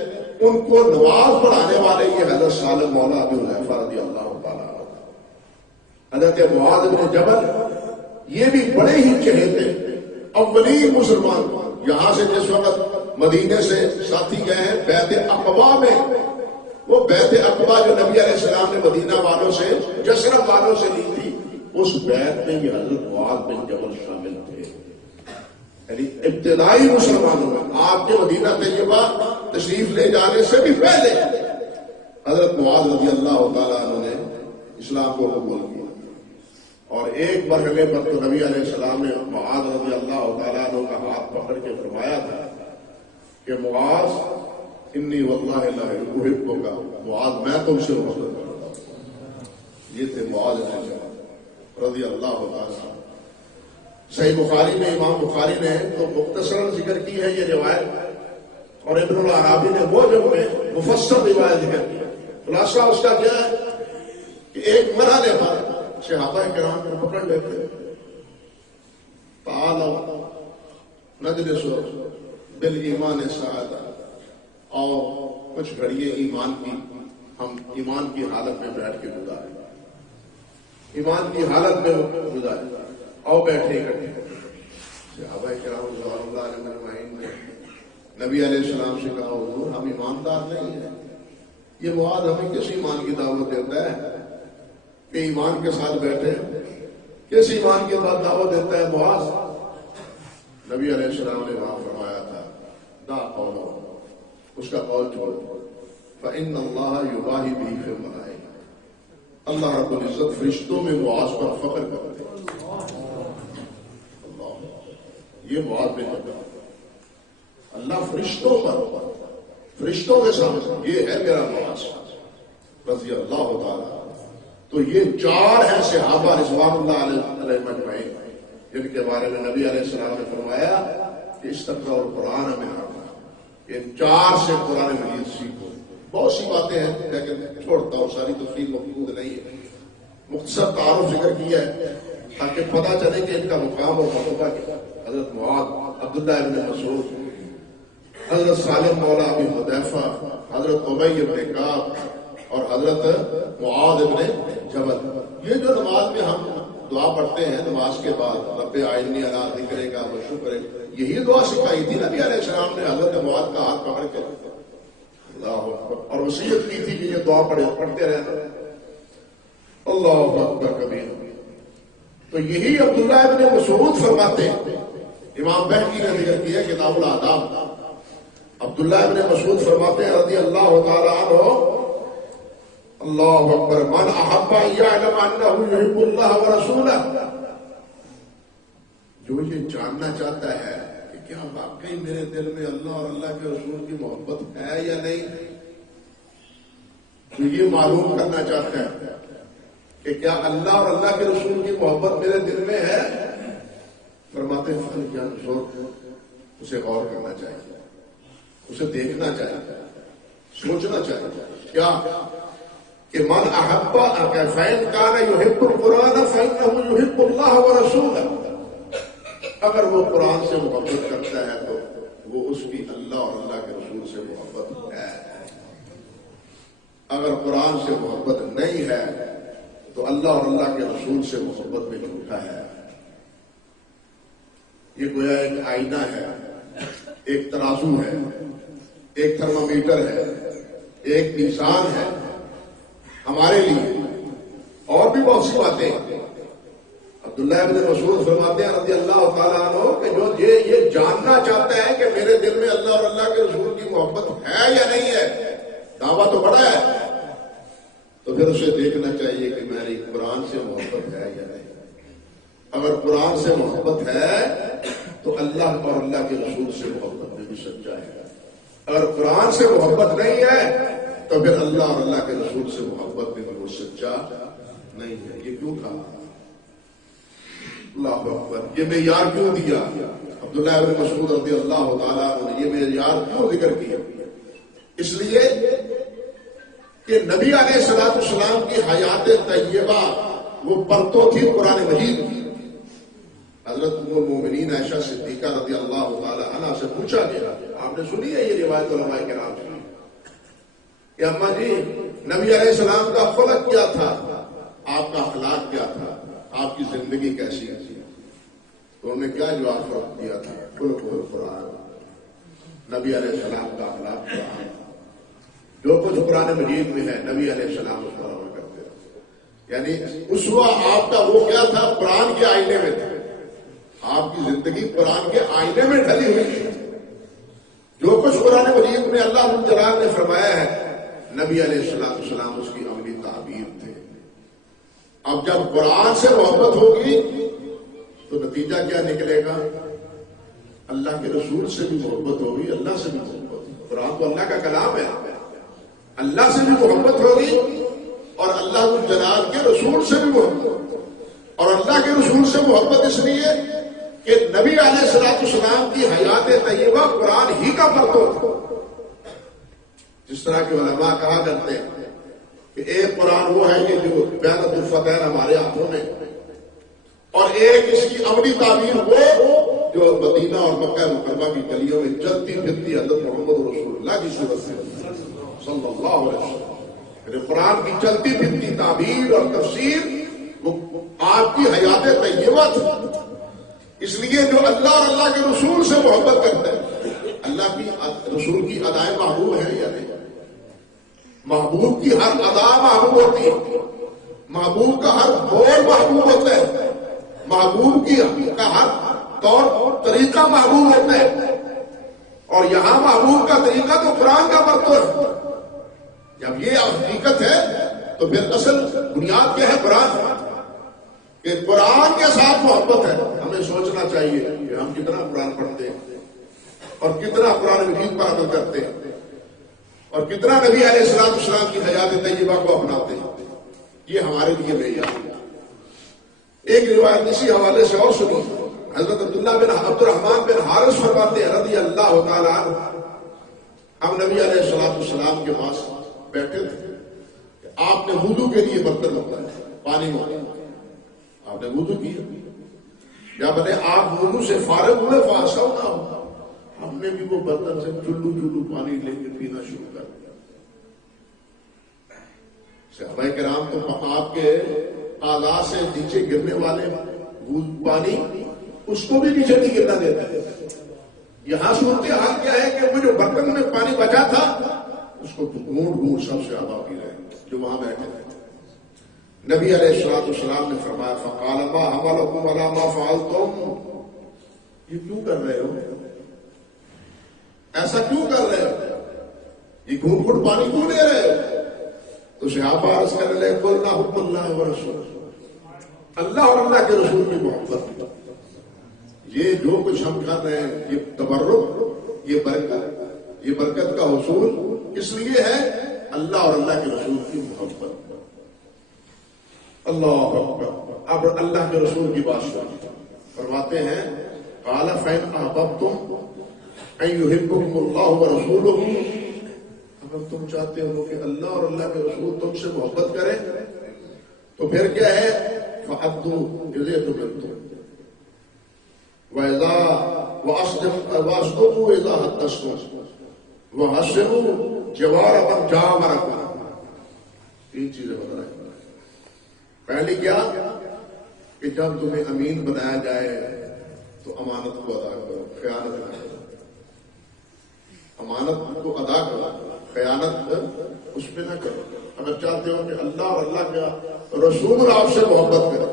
ان کو نماز پڑھانے والے یہ حضرت سالم مولا ابو حذیفہ رضی اللہ تعالیٰ. حضرت معاذ بن جبل یہ بھی بڑے ہی چہیتے اولین مسلمان. یہاں سے جس وقت مدینے سے ساتھی گئے ہیں بیعت عقبہ میں، وہ بیعت عقبہ جو نبی علیہ السلام نے مدینہ والوں سے، یثرب والوں سے لی تھی، اس بیعت میں یہ حضرت معاذ بن جبل شامل تھے. یعنی ابتدائی مسلمانوں میں آپ کے مدینہ طیبہ تشریف لے جانے سے بھی پہلے حضرت معاذ رضی اللہ تعالیٰ عنہ نے اسلام کو قبول کیا. اور ایک مرحلے پر تو نبی علیہ السلام نے معاذ رضی اللہ تعالیٰ عنہ کا ہاتھ پکڑ کے فرمایا تھا کہ معاذ انی واللہ لا احبک، معاذ میں تم سے محبت کرتا ہوں. یہ تھے معاذ بن جبل رضی اللہ تعالیٰ. صحیح بخاری میں امام بخاری نے تو مختصراً ذکر کی ہے یہ روایت، اور ابن العرابی نے وہ جو میں مفصل روایت ذکر کی. خلاصہ اس کا کیا ہے کہ ایک مرحلے پر صحابہ کرام کو پکڑ لیتے، تعالوا نجلس بالایمان سعادہ، اور کچھ گھڑیے ایمان کی ہم ایمان کی حالت میں بیٹھ کے گزارے، ایمان کی حالت میں گزارے، اور بیٹھے اکٹھے. صحابہ کرام رضوان اللہ علیہ اجمعین نے نبی علیہ السلام سے کہا حضور ہم ایماندار نہیں ہیں، یہ معاذ ہمیں کس ایمان کی دعوت دیتا ہے کہ ایمان کے ساتھ بیٹھے، کس ایمان کے بعد دعوت دیتا ہے معاذ. نبی علیہ السلام نے وہاں فرمایا تھا دا قولہ، اس کا قول چھوڑو، فإن اللہ یباہی بہ فی الملائکہ، اللہ رب العزت فرشتوں میں معاذ پر فخر کرتے ہیں. یہ معاذ بن جبل، اللہ فرشتوں پر، فرشتوں کے سامنے یہ ہے میرا معاذ رضی اللہ تعالیٰ. تو یہ چار ہیں صحابہ رضوان اللہ علیہ اجمعین جن کے بارے میں نبی علیہ السلام نے فرمایا کہ استقرأ القرآن من اربع، ان چار سے قرآن مجید سیکھو. بہت سی باتیں ہیں لیکن چھوڑتا ہوں، ساری تفصیل موجود نہیں ہے. مختصر تعارف ذکر کیا ہے تاکہ پتہ چلے کہ ان کا مقام اور مرتبہ کیا. حضرت معاذ، عبداللہ بن مسعود، حضرت سالم مولا ابی حذیفہ، حضرت ابی بن کعب اور حضرت معاذ بن جبل. یہ جو نماز میں ہم دعا پڑھتے ہیں نماز کے بعد، رب اعنی علی ذکرک و شکرک، یہی دعا سکھائی تھی نبی علیہ السلام نے حضرت معاذ کا ہاتھ پکڑ کے. اللہ اکبر. اور وصیت کی تھی کہ یہ دعا پڑھتے رہنا. اللہ اکبر کبیر. تو یہی عبداللہ ابن مسعود فرماتے ہیں، امام بہقی نے ذکر کیا کتاب الآداب، عبداللہ ابن مسعود فرماتے ہیں رضی اللہ تعالی عنہ، اللہ اکبر، من احب ان یعلم انہ یحب اللہ ورسولہ، جو یہ جاننا چاہتا ہے کہ کیا واقعی میرے دل میں اللہ اور اللہ کے رسول کی محبت ہے یا نہیں، جو یہ معلوم کرنا چاہتا ہے کہ کیا اللہ اور اللہ کے رسول کی محبت میرے دل میں ہے، فرماتے ہیں کیا اسے غور کرنا چاہیے، اسے دیکھنا چاہیے، سوچنا چاہیے، کیا کہ من احب فإن كان يحب القرآن فإنه يحب الله ورسوله، اگر وہ قرآن سے محبت کرتا ہے تو وہ اس کی اللہ اور اللہ کے رسول سے محبت ہے، اگر قرآن سے محبت نہیں ہے تو اللہ اور اللہ کے رسول سے محبت میں جھوٹا ہے۔ یہ گویا ایک آئینہ ہے، ایک ترازو ہے، ایک تھرمامیٹر ہے، ایک میزان ہے ہمارے لیے، اور بھی بہت سی باتیں ہیں۔ عبداللہ ابن مسعود فرماتے ہیں رضی اللہ تعالیٰ عنہ کہ جو یہ جاننا چاہتا ہے کہ میرے دل میں اللہ اور اللہ کے رسول کی محبت ہے یا نہیں ہے، دعویٰ تو بڑا ہے، تو پھر اسے دیکھنا چاہیے کہ میری قرآن سے محبت ہے یا نہیں۔ اگر قرآن سے محبت ہے تو اللہ اور اللہ کے رسول سے محبت میں بھی سچا ہے، اگر قرآن سے محبت نہیں ہے تو پھر اللہ اور اللہ کے رسول سے محبت میں بھی وہ سچا نہیں ہے۔ یہ کیوں کہا؟ اللہ اکبر، یہ معیار کیوں دیا عبداللہ ابن مسعود رضی اللہ تعالیٰ عنہ نے؟ یہ معیار کیوں ذکر کیا؟ اس لیے کہ نبی علیہ الصلوۃ والسلام کی حیات طیبہ وہ پرتو تھی قرآن مجید کی۔ حضرت ام المومنین عائشہ صدیقہ رضی اللہ تعالی عنہا سے پوچھا گیا، آپ نے سنی ہے یہ روایت علماء کرام سے، کہ اماں جی نبی علیہ السلام کا خلق کیا تھا، آپ کا اخلاق کیا تھا، آپ کی زندگی کیسی تھی؟ تو انہوں نے کیا جواب دیا تھا؟ خلق القرآن، نبی علیہ السلام کا اخلاق قرآن، جو کچھ قرآن مجید میں ہے نبی علیہ السلام اس پر عمل کرتے ہیں۔ یعنی اسوہ آپ کا وہ کیا تھا؟ قرآن کے آئینے میں تھا، آپ کی زندگی قرآن کے آئینے میں ڈھلی ہوئی تھی۔ جو کچھ قرآن مجید میں اللہ ذو الجلال نے فرمایا ہے نبی علیہ السلام اس کی عملی تعبیر تھے۔ اب جب قرآن سے محبت ہوگی تو نتیجہ کیا نکلے گا؟ اللہ کے رسول سے بھی محبت ہوگی، اللہ سے بھی محبت ہوگی۔ قرآن تو اللہ کا کلام ہے، اللہ سے بھی محبت ہوگی اور اللہ ذو الجلال کے رسول سے بھی محبت ہوگی۔ اور اللہ کے رسول سے محبت اس لیے کہ نبی علیہ السلام کی حیات طیبہ قرآن ہی کا پرتو تھا۔ جس طرح کے علماء کہا کرتے ہیں کہ ایک قرآن وہ ہے یہ جو بیانۃ الفتح ہمارے ہاتھوں میں، اور ایک اس کی عملی تعبیر وہ جو مدینہ اور مکہ مکرمہ کی گلیوں میں چلتی پھرتی حضرت محمد رسول اللہ کی صورت سے صلی اللہ علیہ وسلم، قرآن کی چلتی پھرتی تعبیر اور تفسیر وہ آپ کی حیات طیبہ تھی۔ اس لیے جو اللہ اور اللہ کے رسول سے محبت کرتا ہے، اللہ کی رسول کی ادائیں محبوب ہے یا نہیں؟ محبوب کی ہر ادا محبوب ہوتی ہے، محبوب کا ہر بول محبوب ہوتا ہے، محبوب کا ہر طور طریقہ محبوب ہوتا ہے، اور یہاں محبوب کا طریقہ تو قرآن کا پرتو ہے۔ جب یہ حقیقت ہے تو پھر اصل بنیاد کیا ہے؟ قرآن، کہ قرآن کے ساتھ محبت ہے۔ ہمیں سوچنا چاہیے کہ ہم کتنا قرآن پڑھتے ہیں اور کتنا قرآن مجید پر عمل کرتے ہیں اور کتنا نبی علیہ السلام کی حیات طیبہ کو اپناتے ہیں، یہ ہمارے لیے معیار ہے۔ ایک روایت اسی حوالے سے اور سنی، حضرت عبداللہ بن عبد الرحمن بن حارث فرماتے ہیں رضی اللہ تعالیٰ عنہ، ہم نبی علیہ السلام کے پاس بیٹھے تھے کہ آپ نے وضو کے لیے برتن رکھا، پانی میں آپ نے وضو کیا، یا بنے آپ وضو سے فارغ ہوئے فاسو نہ ہو، ہم نے بھی وہ برتن سے چلو چلو پانی لے کے پینا شروع کر دیا۔ صحابہ کرام تو آپ کے اعضاء سے نیچے گرنے والے پانی اس کو بھی نیچے نہیں گرنا دیتے۔ یہاں صورتحال کیا ہے کہ وہ جو برتن میں پانی بچا تھا اس کو گھونٹ گھونٹ سب سے آدھا پی رہے جو وہاں بیٹھے تھے۔ نبی علیہ السلام نے فرمایا فقال ما حملکم علی ما فعلتم، یہ کیوں کر رہے ہو، ایسا کیوں کر رہے ہو، یہ گھونٹ گھونٹ پانی کیوں دے رہے ہو؟ تو صحابہ عرض کرنے لگے قلنا حب اللہ ورسول، اللہ اور اللہ کے رسول کی محبت، یہ جو کچھ ہم کر رہے ہیں یہ تبرک، یہ برکت کا حصول کس لیے ہے؟ اللہ اور اللہ کے رسول کی محبت۔ اللہ اکبر۔ اب اللہ کے رسول کی بات فرماتے ہیں قال فإن أحببتم أن يحبكم الله ورسوله، اگر تم چاہتے ہو کہ اللہ اور اللہ کے رسول تم سے محبت کریں تو پھر کیا ہے؟ فَأَدُّوا إِلَيْكُمْ وَأَصْدِقُوا إِذَا حَدَّثْتُمْ وَحَسِّنُوا جَوَارَ مَنْ جَاوَرَكُمْ۔ تین چیزیں بتا رہے ہیں۔ پہلی کیا کہ جب تمہیں امین بنایا جائے تو امانت کو ادا کرو، خیانت نہ کرو، امانت کو ادا کرو، خیانت اس پہ نہ کرو۔ اگر چاہتے ہو کہ اللہ اور اللہ کا رسول آپ سے محبت کرے،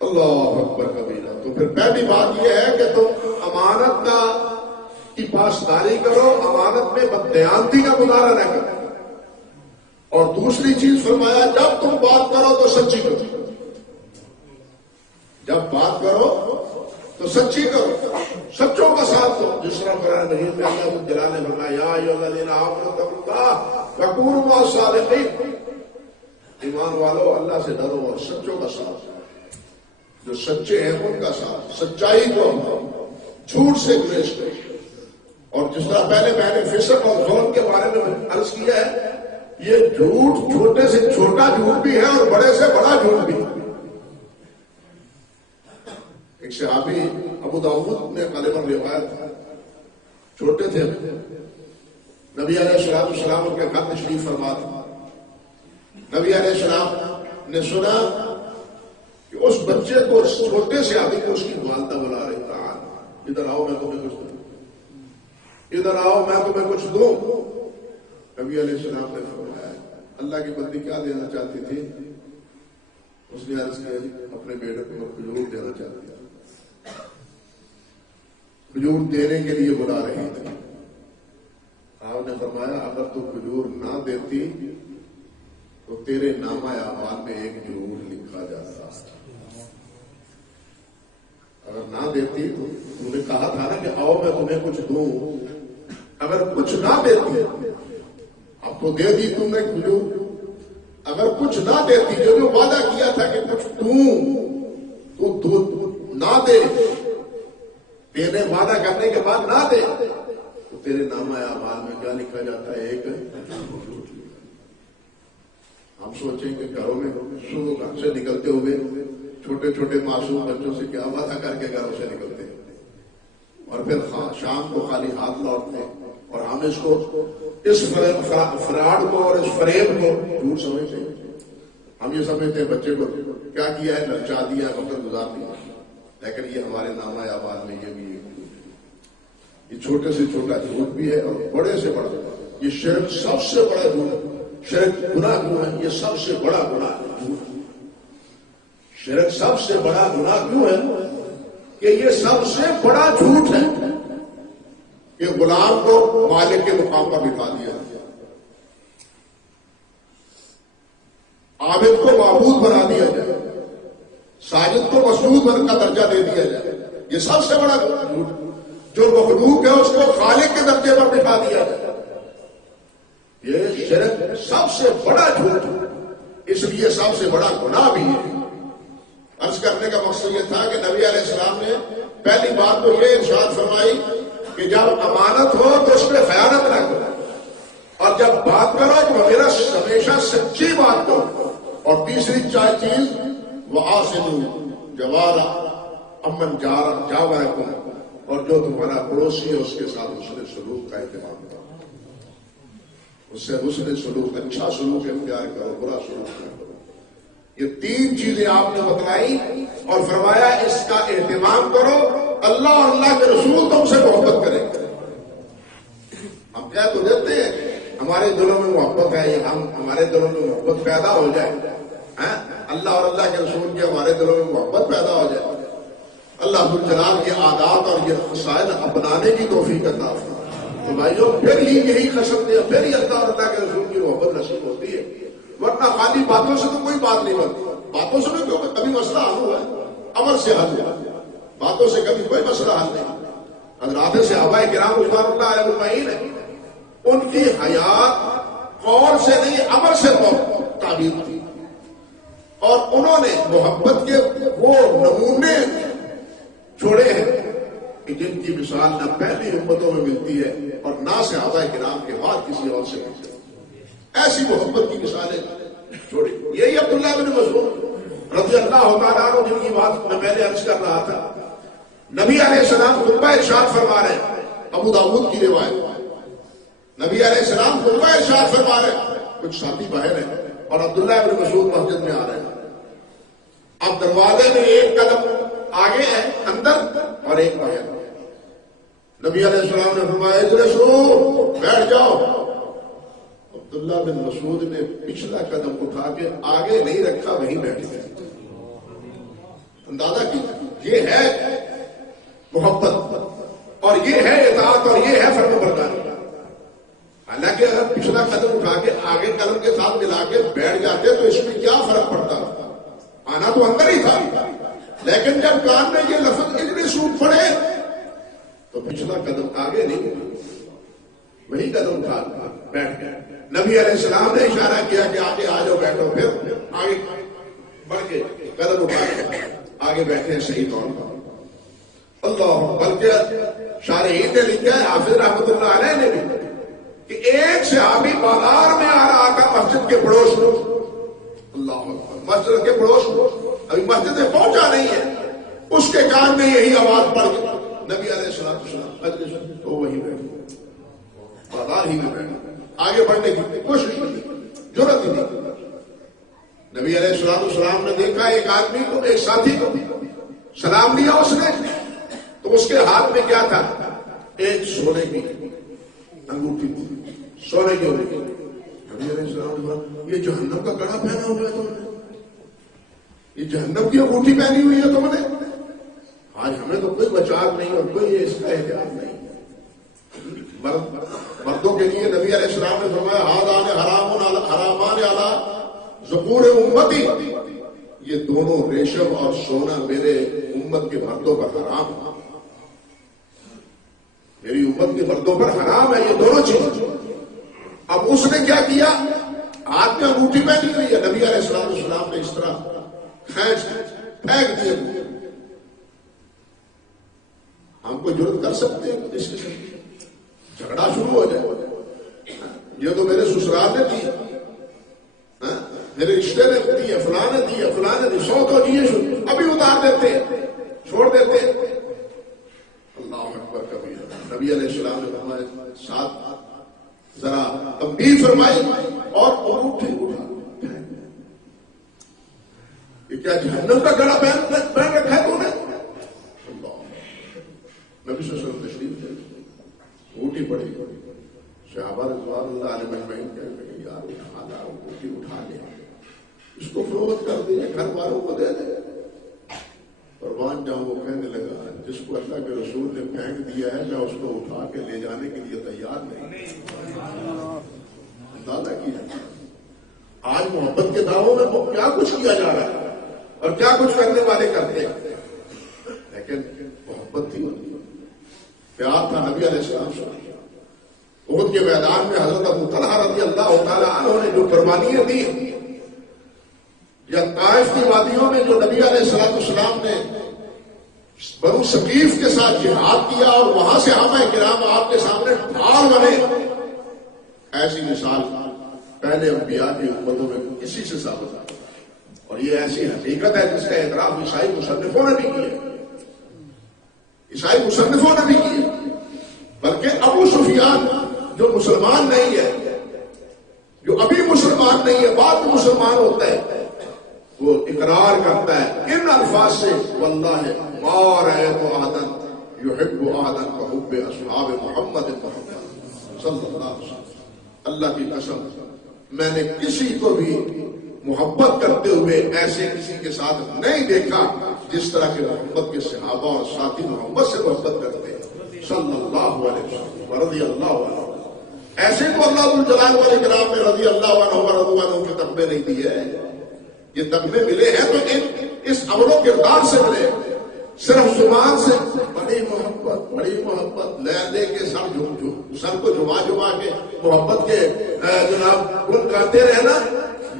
اللہ اکبر کبیرہ، تو پھر پہلی بات یہ ہے کہ تم امانت کی پاسداری کرو، امانت میں بددیانتی کا مظاہرہ نہ کرو۔ اور دوسری چیز فرمایا جب تم بات کرو تو سچی کرو، جب بات کرو تو سچی کرو، سچوں کا ساتھ دو۔ جس طرح قرآن مجید میں اللہ جلال نے فرمایا یا ایھا الذین آمنوا اتقوا اللہ وکونوا مع الصادقین، ایمان والو اللہ سے ڈرو اور سچوں کا ساتھ دو، جو سچے ہیں ان کا ساتھ، سچائی کو جھوٹ سے گریز کرو۔ اور جس طرح پہلے میں نے فسق اور ظلم کے بارے میں عرض کیا ہے، یہ جھوٹ چھوٹے سے چھوٹا جھوٹ بھی ہے اور بڑے سے بڑا جھوٹ بھی۔ ایک صحابی ابو داؤد نے غالباً روایت، چھوٹے تھے، نبی علیہ السلام ان کے گھر تشریف فرما تھے، نبی علیہ السلام نے سنا کہ اس بچے کو، چھوٹے سے آدمی کو اس کی والدہ بلا رہی تھا، ادھر آؤ میں تمہیں کچھ دوں، ادھر آؤ میں تمہیں کچھ دوں۔ نبی علیہ السلام نے فرمایا اللہ کی بندی کیا دینا چاہتی تھی؟ اس نے عرض کیا اپنے بیٹے کو کھجور دینا چاہتی تھی، کھجور دینے کے لیے بلا رہی تھی۔ آپ نے فرمایا اگر تو کھجور نہ دیتی تو تیرے نامہ اعمال میں ایک ضرور لکھا جاتا، اگر نہ دیتی تو تم نے کہا تھا نا کہ آؤ میں تمہیں کچھ دوں، اگر کچھ نہ دیتی، اب تو دے دی تم نے کھجور، اگر کچھ نہ دیتی، جو وعدہ کیا تھا کہ کچھ دوں تو نہ دے، تیرے وعدہ کرنے کے بعد نہ دے تو تیرے نامہ اعمال میں کیا لکھا جاتا ہے؟ ایک جھوٹ۔ ہم سوچیں کہ گھروں میں صبح گھر سے نکلتے ہوئے چھوٹے چھوٹے معصوم بچوں سے کیا وعدہ کر کے گھروں سے نکلتے ہیں اور پھر شام کو خالی ہاتھ لوٹتے ہیں، اور ہم اس کو، اس فراڈ کو اور اس فریب کو جھوٹ سمجھتے ہیں۔ ہم یہ سمجھتے ہیں بچے کو کیا کیا ہے، نچا دیا، وقت گزار دیا، لیکن یہ ہمارے نامہ اعمال میں یہ بھی یہ چھوٹے سے چھوٹا جھوٹ بھی ہے اور بڑے سے بڑا، یہ شرک سب سے بڑا جھوٹ، شرک گناہ کیوں ہے؟ یہ سب سے بڑا گناہ ہے جھوٹ۔ شرک سب سے بڑا گناہ کیوں ہے؟ کہ یہ سب سے بڑا جھوٹ ہے کہ غلام کو مالک کے مقام پر بٹھا دیا، عابد کو معبود بنا دیا جائے، ساجد کو مسجود کا درجہ دے دیا جائے، یہ سب سے بڑا جھوٹ۔ جو مخلوق ہے اس کو خالق کے درجے پر بٹھا دیا جائے، یہ شرک سب سے بڑا جھوٹ، اس لیے سب سے بڑا گناہ بھی ہے۔ عرض کرنے کا مقصد یہ تھا کہ نبی علیہ السلام نے پہلی بات تو یہ ارشاد فرمائی کہ جب امانت ہو تو اس پہ خیانت نہ کرو، اور جب بات کرو تو ہمیشہ سچی بات کرو، اور تیسری چیز وَآسِنُوا جَوَارَ امن جاورکم، اور جو تمہارا پڑوسی ہے اس کے ساتھ حسن سلوک کا اہتمام کرو، اس سے حسن سلوک، اچھا سلوک اختیار کرو، برا سلوک نہ کرو۔ یہ تین چیزیں آپ نے بتلائی اور فرمایا اس کا اہتمام کرو، اللہ اور اللہ کے رسول تم سے محبت کریں۔ ہم کیا تو دیتے ہیں، ہم ہمارے دلوں میں محبت ہے، یہ ہمارے دلوں میں محبت پیدا ہو جائے، اللہ اور اللہ کے رسول کی ہمارے دلوں میں محبت پیدا ہو جائے، اللہ ذو الجلال کے عادات اور یہ خصائل اپنانے کی توفیق عطا فرمائے۔ تو بھائیوں پھر ہی یہی قسم دے، پھر ہی اللہ اور اللہ کے رسول کی محبت نصیب ہوتی ہے، ورنہ خالی باتوں سے تو کوئی بات نہیں بنتی۔ باتوں سے تو کبھی مسئلہ حل ہوا ہے، عمل سے حل ہوا، باتوں سے کبھی کوئی مسئلہ حل نہیں۔ حضرات صحابہ کرام رضوان اللہ علیہ اجمعین ہے، ان کی حیات قول سے نہیں عمل سے تعبیر تھی، اور انہوں نے محبت کے وہ نمونے چھوڑے ہیں کہ جن کی مثال نہ پہلی امتوں میں ملتی ہے اور نہ صحابہ کرام کے بعد کسی اور سے ملتی ہے۔ ایسی محبت کی مثالیں چھوڑی۔ یہی عبداللہ بن مسعود رضی اللہ تعالیٰ عنہ جن کی بات میں پہلے عرض کر رہا تھا، نبی علیہ السلام خطبہ ارشاد فرما رہے ہیں، ابو داؤد کی روایت، نبی علیہ السلام خطبہ ارشاد فرما رہے ہیں، کچھ ساتھی باہر ہیں اور عبداللہ بن مسعود مسجد میں آ رہے ہیں۔ اب دروازے میں ایک قدم آگے ہے اندر اور ایک باہر۔ نبی علیہ السلام نے فرمایا اجلسو، بیٹھ جاؤ۔ عبداللہ بن مسعود نے پچھلا قدم اٹھا کے آگے نہیں رکھا، وہیں بیٹھ گئے۔ اندازہ کیجیے، یہ ہے محبت اور یہ ہے اطاعت اور یہ ہے فرم برداری۔ حالانکہ اگر پچھلا قدم اٹھا کے آگے قدم کے ساتھ ملا کے بیٹھ جاتے تو اس میں کیا فرق پڑتا؟ آنا تو اندر ہی تھا، لیکن جب کان میں یہ لفظ اجلسو پڑے تو پچھلا قدم آگے نہیں، وہی قدم اٹھا بیٹھ گئے۔ نبی علیہ السلام نے اشارہ کیا کہ آگے آ جاؤ، بیٹھو، پھر آگے بڑھ کے قدم اٹھا کے آگے بیٹھے صحیح طور پر۔ اللہ، بلکہ شارحین نے لکھا ہے، حافظ رحمۃ اللہ علیہ نے بھی، کہ ایک صحابی بازار میں آ رہا تھا مسجد کے پڑوس میں، اللہ مسجد کے پڑوس میں، ابھی مسجد میں پہنچا نہیں ہے، اس کے کان میں یہی آواز پڑ گئی، نبی علیہ السلام تو وہی بیٹھے، بازار ہی میں بیٹھے، آگے بڑھنے کی کوشش کی ضرورت ہی نہیں۔ نبی علیہ السلام نے دیکھا ایک آدمی کو، ایک ساتھی کو، سلام دیا اس نے، تو اس کے ہاتھ میں کیا تھا؟ ایک سونے کی انگوٹھی، سونے کی انگوٹھی۔ نبی علیہ السلام نے یہ جہنم کا کڑا پہنا ہوا ہے تم نے، یہ جہنم کی انگوٹھی پہنی ہوئی ہے تم نے؟ آج ہمیں تو کوئی بچاؤ نہیں اور کوئی اس کا احتیاط نہیں۔ مردوں کے لیے نبی علیہ السلام نے فرمایا ہذان حرامان علی ذکور امتی، یہ دونوں ریشم اور سونا میرے امت کے مردوں پر حرام ہے، میری امت کے مردوں پر حرام ہے یہ دونوں چیز۔ اب اس نے کیا کیا؟ ہاتھ میں انگوٹھی پہنی ہوئی ہے، نبی علیہ السلام نے اس طرح کھینچ پھینک دیا۔ ہم کو جرت کر سکتے ہیں اس کے جھگڑا شروع ہو جائے، یہ تو میرے سسرال نے دی، میرے رشتے نے دی ہے، فلاں نے دی ہے، فلاں نے دی، 100 تو دیے، ابھی اتار دیتے ہیں، چھوڑ دیتے ہیں۔ اللہ اکبر کبیر۔ نبی علیہ السلام نے فرمایا ساتھ ذرا تنبیہ فرمائی اور انگوٹھی اٹھا، یہ کیا جہنم کا گڑا پہن رکھا ہے تو نے؟ نبی صلی اللہ علیہ وسلم تشریف دے، انگوٹھی پڑی، صحابہ رضوان اللہ علیہ اجمعین کہنے لگے یار اٹھا لا، انگوٹھی اٹھا لے، اس کو فروخت کر دے، گھر والوں کو دے دے۔ قربان جاؤں وہ کہنے لگا جس کو اللہ کے رسول نے پھینک دیا ہے میں اس کو اٹھا کے لے جانے کے لیے تیار نہیں۔ اندازہ کیا آج محبت کے دعووں میں کیا کچھ کیا جا رہا ہے اور کیا کچھ کرنے والے کرتے ہیں، لیکن محبت تھی، پیار تھا نبی علیہ السلام سے۔ احد کے میدان میں حضرت ابو طلحہ رضی اللہ تعالیٰ عنہ نے جو قربانیاں دی، یا طائف کی وادیوں میں جو نبی علیہ السلام نے بنو ثقیف کے ساتھ جہاد کیا اور وہاں سے صحابہ کرام آپ کے سامنے ڈھال بنے، ایسی مثال پہلے انبیاء کی امتوں میں کسی سے ثابت ہے، اور یہ ایسی حقیقت ہے جس کا اعتراف عیسائی مصنفوں نے بھی کیا، عیسائی مصنفوں نے بھی کیا، بلکہ ابو سفیان جو مسلمان نہیں ہے، جو ابھی مسلمان نہیں ہے، بعد میں مسلمان ہوتا ہے، وہ اقرار کرتا ہے ان الفاظ سے واللہ ما رأیت احدا یحب احدا کحب اصحاب محمد صلی اللہ علیہ وسلم، اللہ کی قسم میں نے کسی کو بھی محبت کرتے ہوئے ایسے کسی کے ساتھ نہیں دیکھا جس طرح کے محمد کے صحابہ اور ساتھی محمد سے محبت کرتے ہیں صلی اللہ علیہ وسلم رضی اللہ عنہ. ایسے کو اللہ الجلال والاکرام نے رضی اللہ عنہ ورضوا عنہ کے تقبے نہیں دیے. یہ تقبے ملے ہیں تو اس عمل و کردار سے ملے. صرف زبان سے بڑی محبت لے کے سر کو جما کے محبت کے جناب گن گاتے رہنا،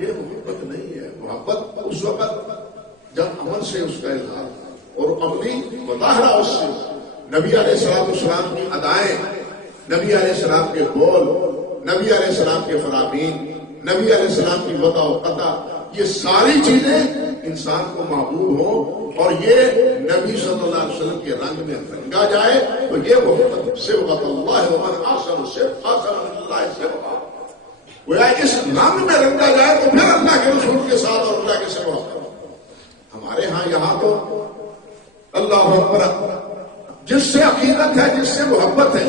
یہ محبت نہیں ہے. محبت اس وقت جب عمل سے اس کا اظہار اور عملی مظاہرہ اس سے، نبی علیہ السلام کی ادائیں، نبی علیہ السلام کے بول، نبی علیہ السلام کے فرامین، نبی علیہ السلام کی وقع و قطع، یہ ساری چیزیں انسان کو محبوب ہوں اور یہ نبی صلی اللہ علیہ وسلم کے رنگ میں رنگا جائے تو یہ محبت صبغۃ اللہ ومن احسن من اللہ صبغۃ. گویا اس رنگ میں رنگا جائے تو پھر اللہ کے رسول کے ساتھ اور اللہ کے سے محبت. ہمارے ہاں یہاں تو اللہ اکبر، جس سے عقیدت ہے، جس سے محبت ہے،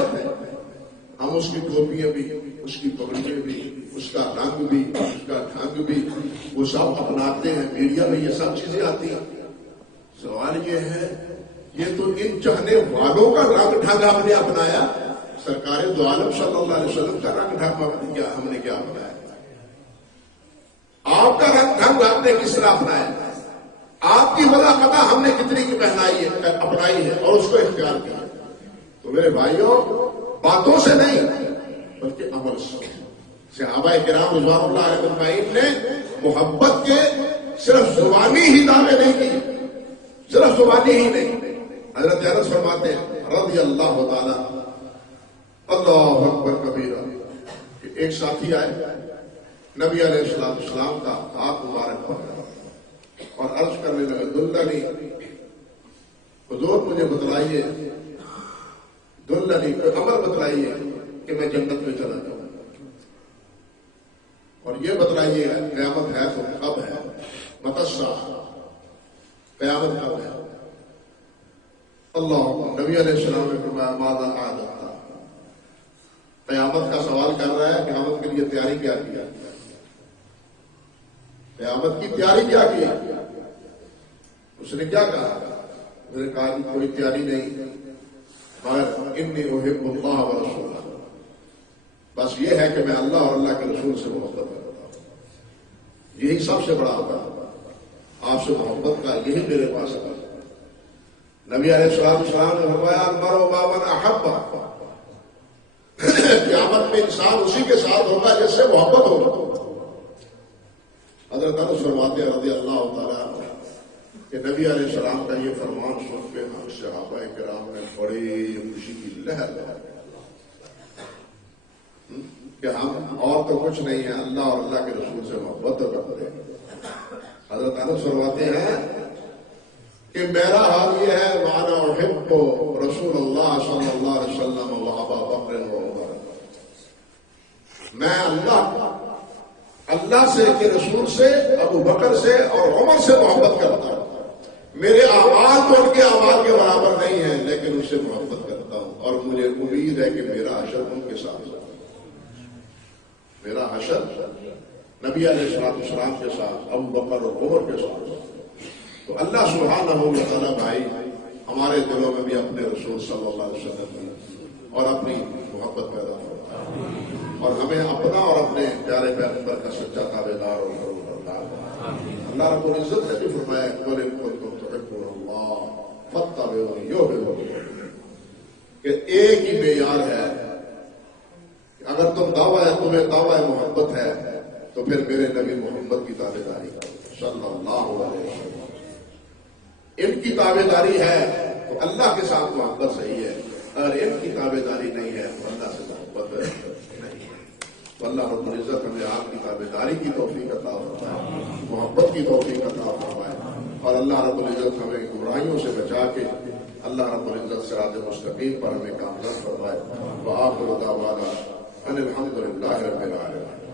ہم اس کی ٹوپیاں بھی، اس کی پگڑیاں بھی، اس کا رنگ بھی، اس کا ڈھنگ بھی، وہ سب اپناتے ہیں. میڈیا میں یہ سب چیزیں آتی ہیں. سوال یہ ہے، یہ تو ان چاہنے والوں کا رنگ ڈھنگ ہم نے اپنایا، سرکار دو عالم صلی اللہ علیہ وسلم کا رنگ ڈھنگ ہم نے کیا اپنایا؟ آپ کا رنگ ڈھنگ آپ نے کس طرح اپنایا؟ آپ کی وضع قطع ہم نے کتنی کی اپنائی ہے اور اس کو اختیار کیا. تو میرے بھائیوں، باتوں سے نہیں بلکہ عمل سے. صحابہ کرام رضوان اللہ علیہ اجمعین نے محبت کے صرف زبانی ہی دعوے نہیں کیے، صرف زبانی ہی نہیں. حضرت انس فرماتے ہیں رضی اللہ تعالی اللہ اکبر کبیرہ کہ ایک ساتھی آئے، نبی علیہ السلام کا ہاتھ مبارک پکڑا اور عرض کرنے لگے دلنی، حضور مجھے بتلائیے، دلنی کوئی عمل بتلائیے کہ میں جنت میں چلا جاؤں، اور یہ بتلائیے قیامت ہے تو کب ہے، متی الساعہ، قیامت کب ہے. اللہ نبی علیہ السلام نے فرمایا ماذا اعددت، قیامت کا سوال کر رہا ہے، قیامت کے لیے تیاری کیا کیا، قیامت کی تیاری کیا کی. اس نے کیا کہا؟ میں نے کہا کہ کوئی تیاری نہیں، مگر انی احب اللہ ورسولہ، بس یہ ہے کہ میں اللہ اور اللہ کے رسول سے محبت کرتا ہوں. یہی سب سے بڑا ہوتا ہے آپ سے محبت کا، یہی میرے پاس ہے. نبی علیہ السلام نے فرمایا المرء مع من احب، قیامت میں انسان اسی کے ساتھ ہوگا جس سے محبت ہوگا. حضرت انس فرماتے ہیں رضی اللہ تعالیٰ کہ نبی علیہ السلام کا یہ فرمان سن کے ہم صحابہ کرام نے بڑی خوشی کی لہر کہ ہم اور تو کچھ نہیں ہے، اللہ اور اللہ کے رسول سے محبت کرتے ہیں. حضرت انس فرماتے ہیں کہ میرا حال یہ ہے وانا احب رسول اللہ صلی اللہ علیہ وسلم و ابا بکر و عمر، میں اللہ سے کے رسول سے، ابو بکر سے اور عمر سے محبت کرتا ہوں. میرے اعمال تو ان کے اعمال کے برابر نہیں ہیں لیکن ان سے محبت کرتا ہوں اور مجھے امید ہے کہ میرا حشر ان کے ساتھ ہوگا. میرا حشر نبی علیہ السلام کے ساتھ، ابو بکر اور عمر کے ساتھ. تو اللہ سبحانہ و تعالیٰ بھائی ہمارے دلوں میں بھی اپنے رسول صلی اللہ علیہ وسلم اور اپنی محبت پیدا کرتا اور ہمیں اپنا اور اپنے پیارے پیغمبر کا سچا تابع دار اور اللہ رب العزت نے بھی فرمایا قل ان کنتم تحبون اللہ فاتبعونی یحببکم، کہ ایک ہی معیار ہے. اگر تمہیں دعویٰ محبت ہے تو پھر میرے نبی محمد کی تابع داری صلی اللہ علیہ وسلم. ان کی تابع داری ہے تو اللہ کے ساتھ محبت صحیح ہے، اگر ان کی تابع داری نہیں ہے تو اللہ سے محبت نہیں ہے. تو اللہ رب العزت ہمیں آپ کی تابع داری کی توفیق عطا فرمائے، محبت کی توفیق عطا فرمائے، اور اللہ رب العزت ہمیں گمراہیوں سے بچا کے اللہ رب العزت صراط مستقیم پر ہمیں کامیاب فرمائے. وآخر دعوانا ان الحمد للہ رب العالمین.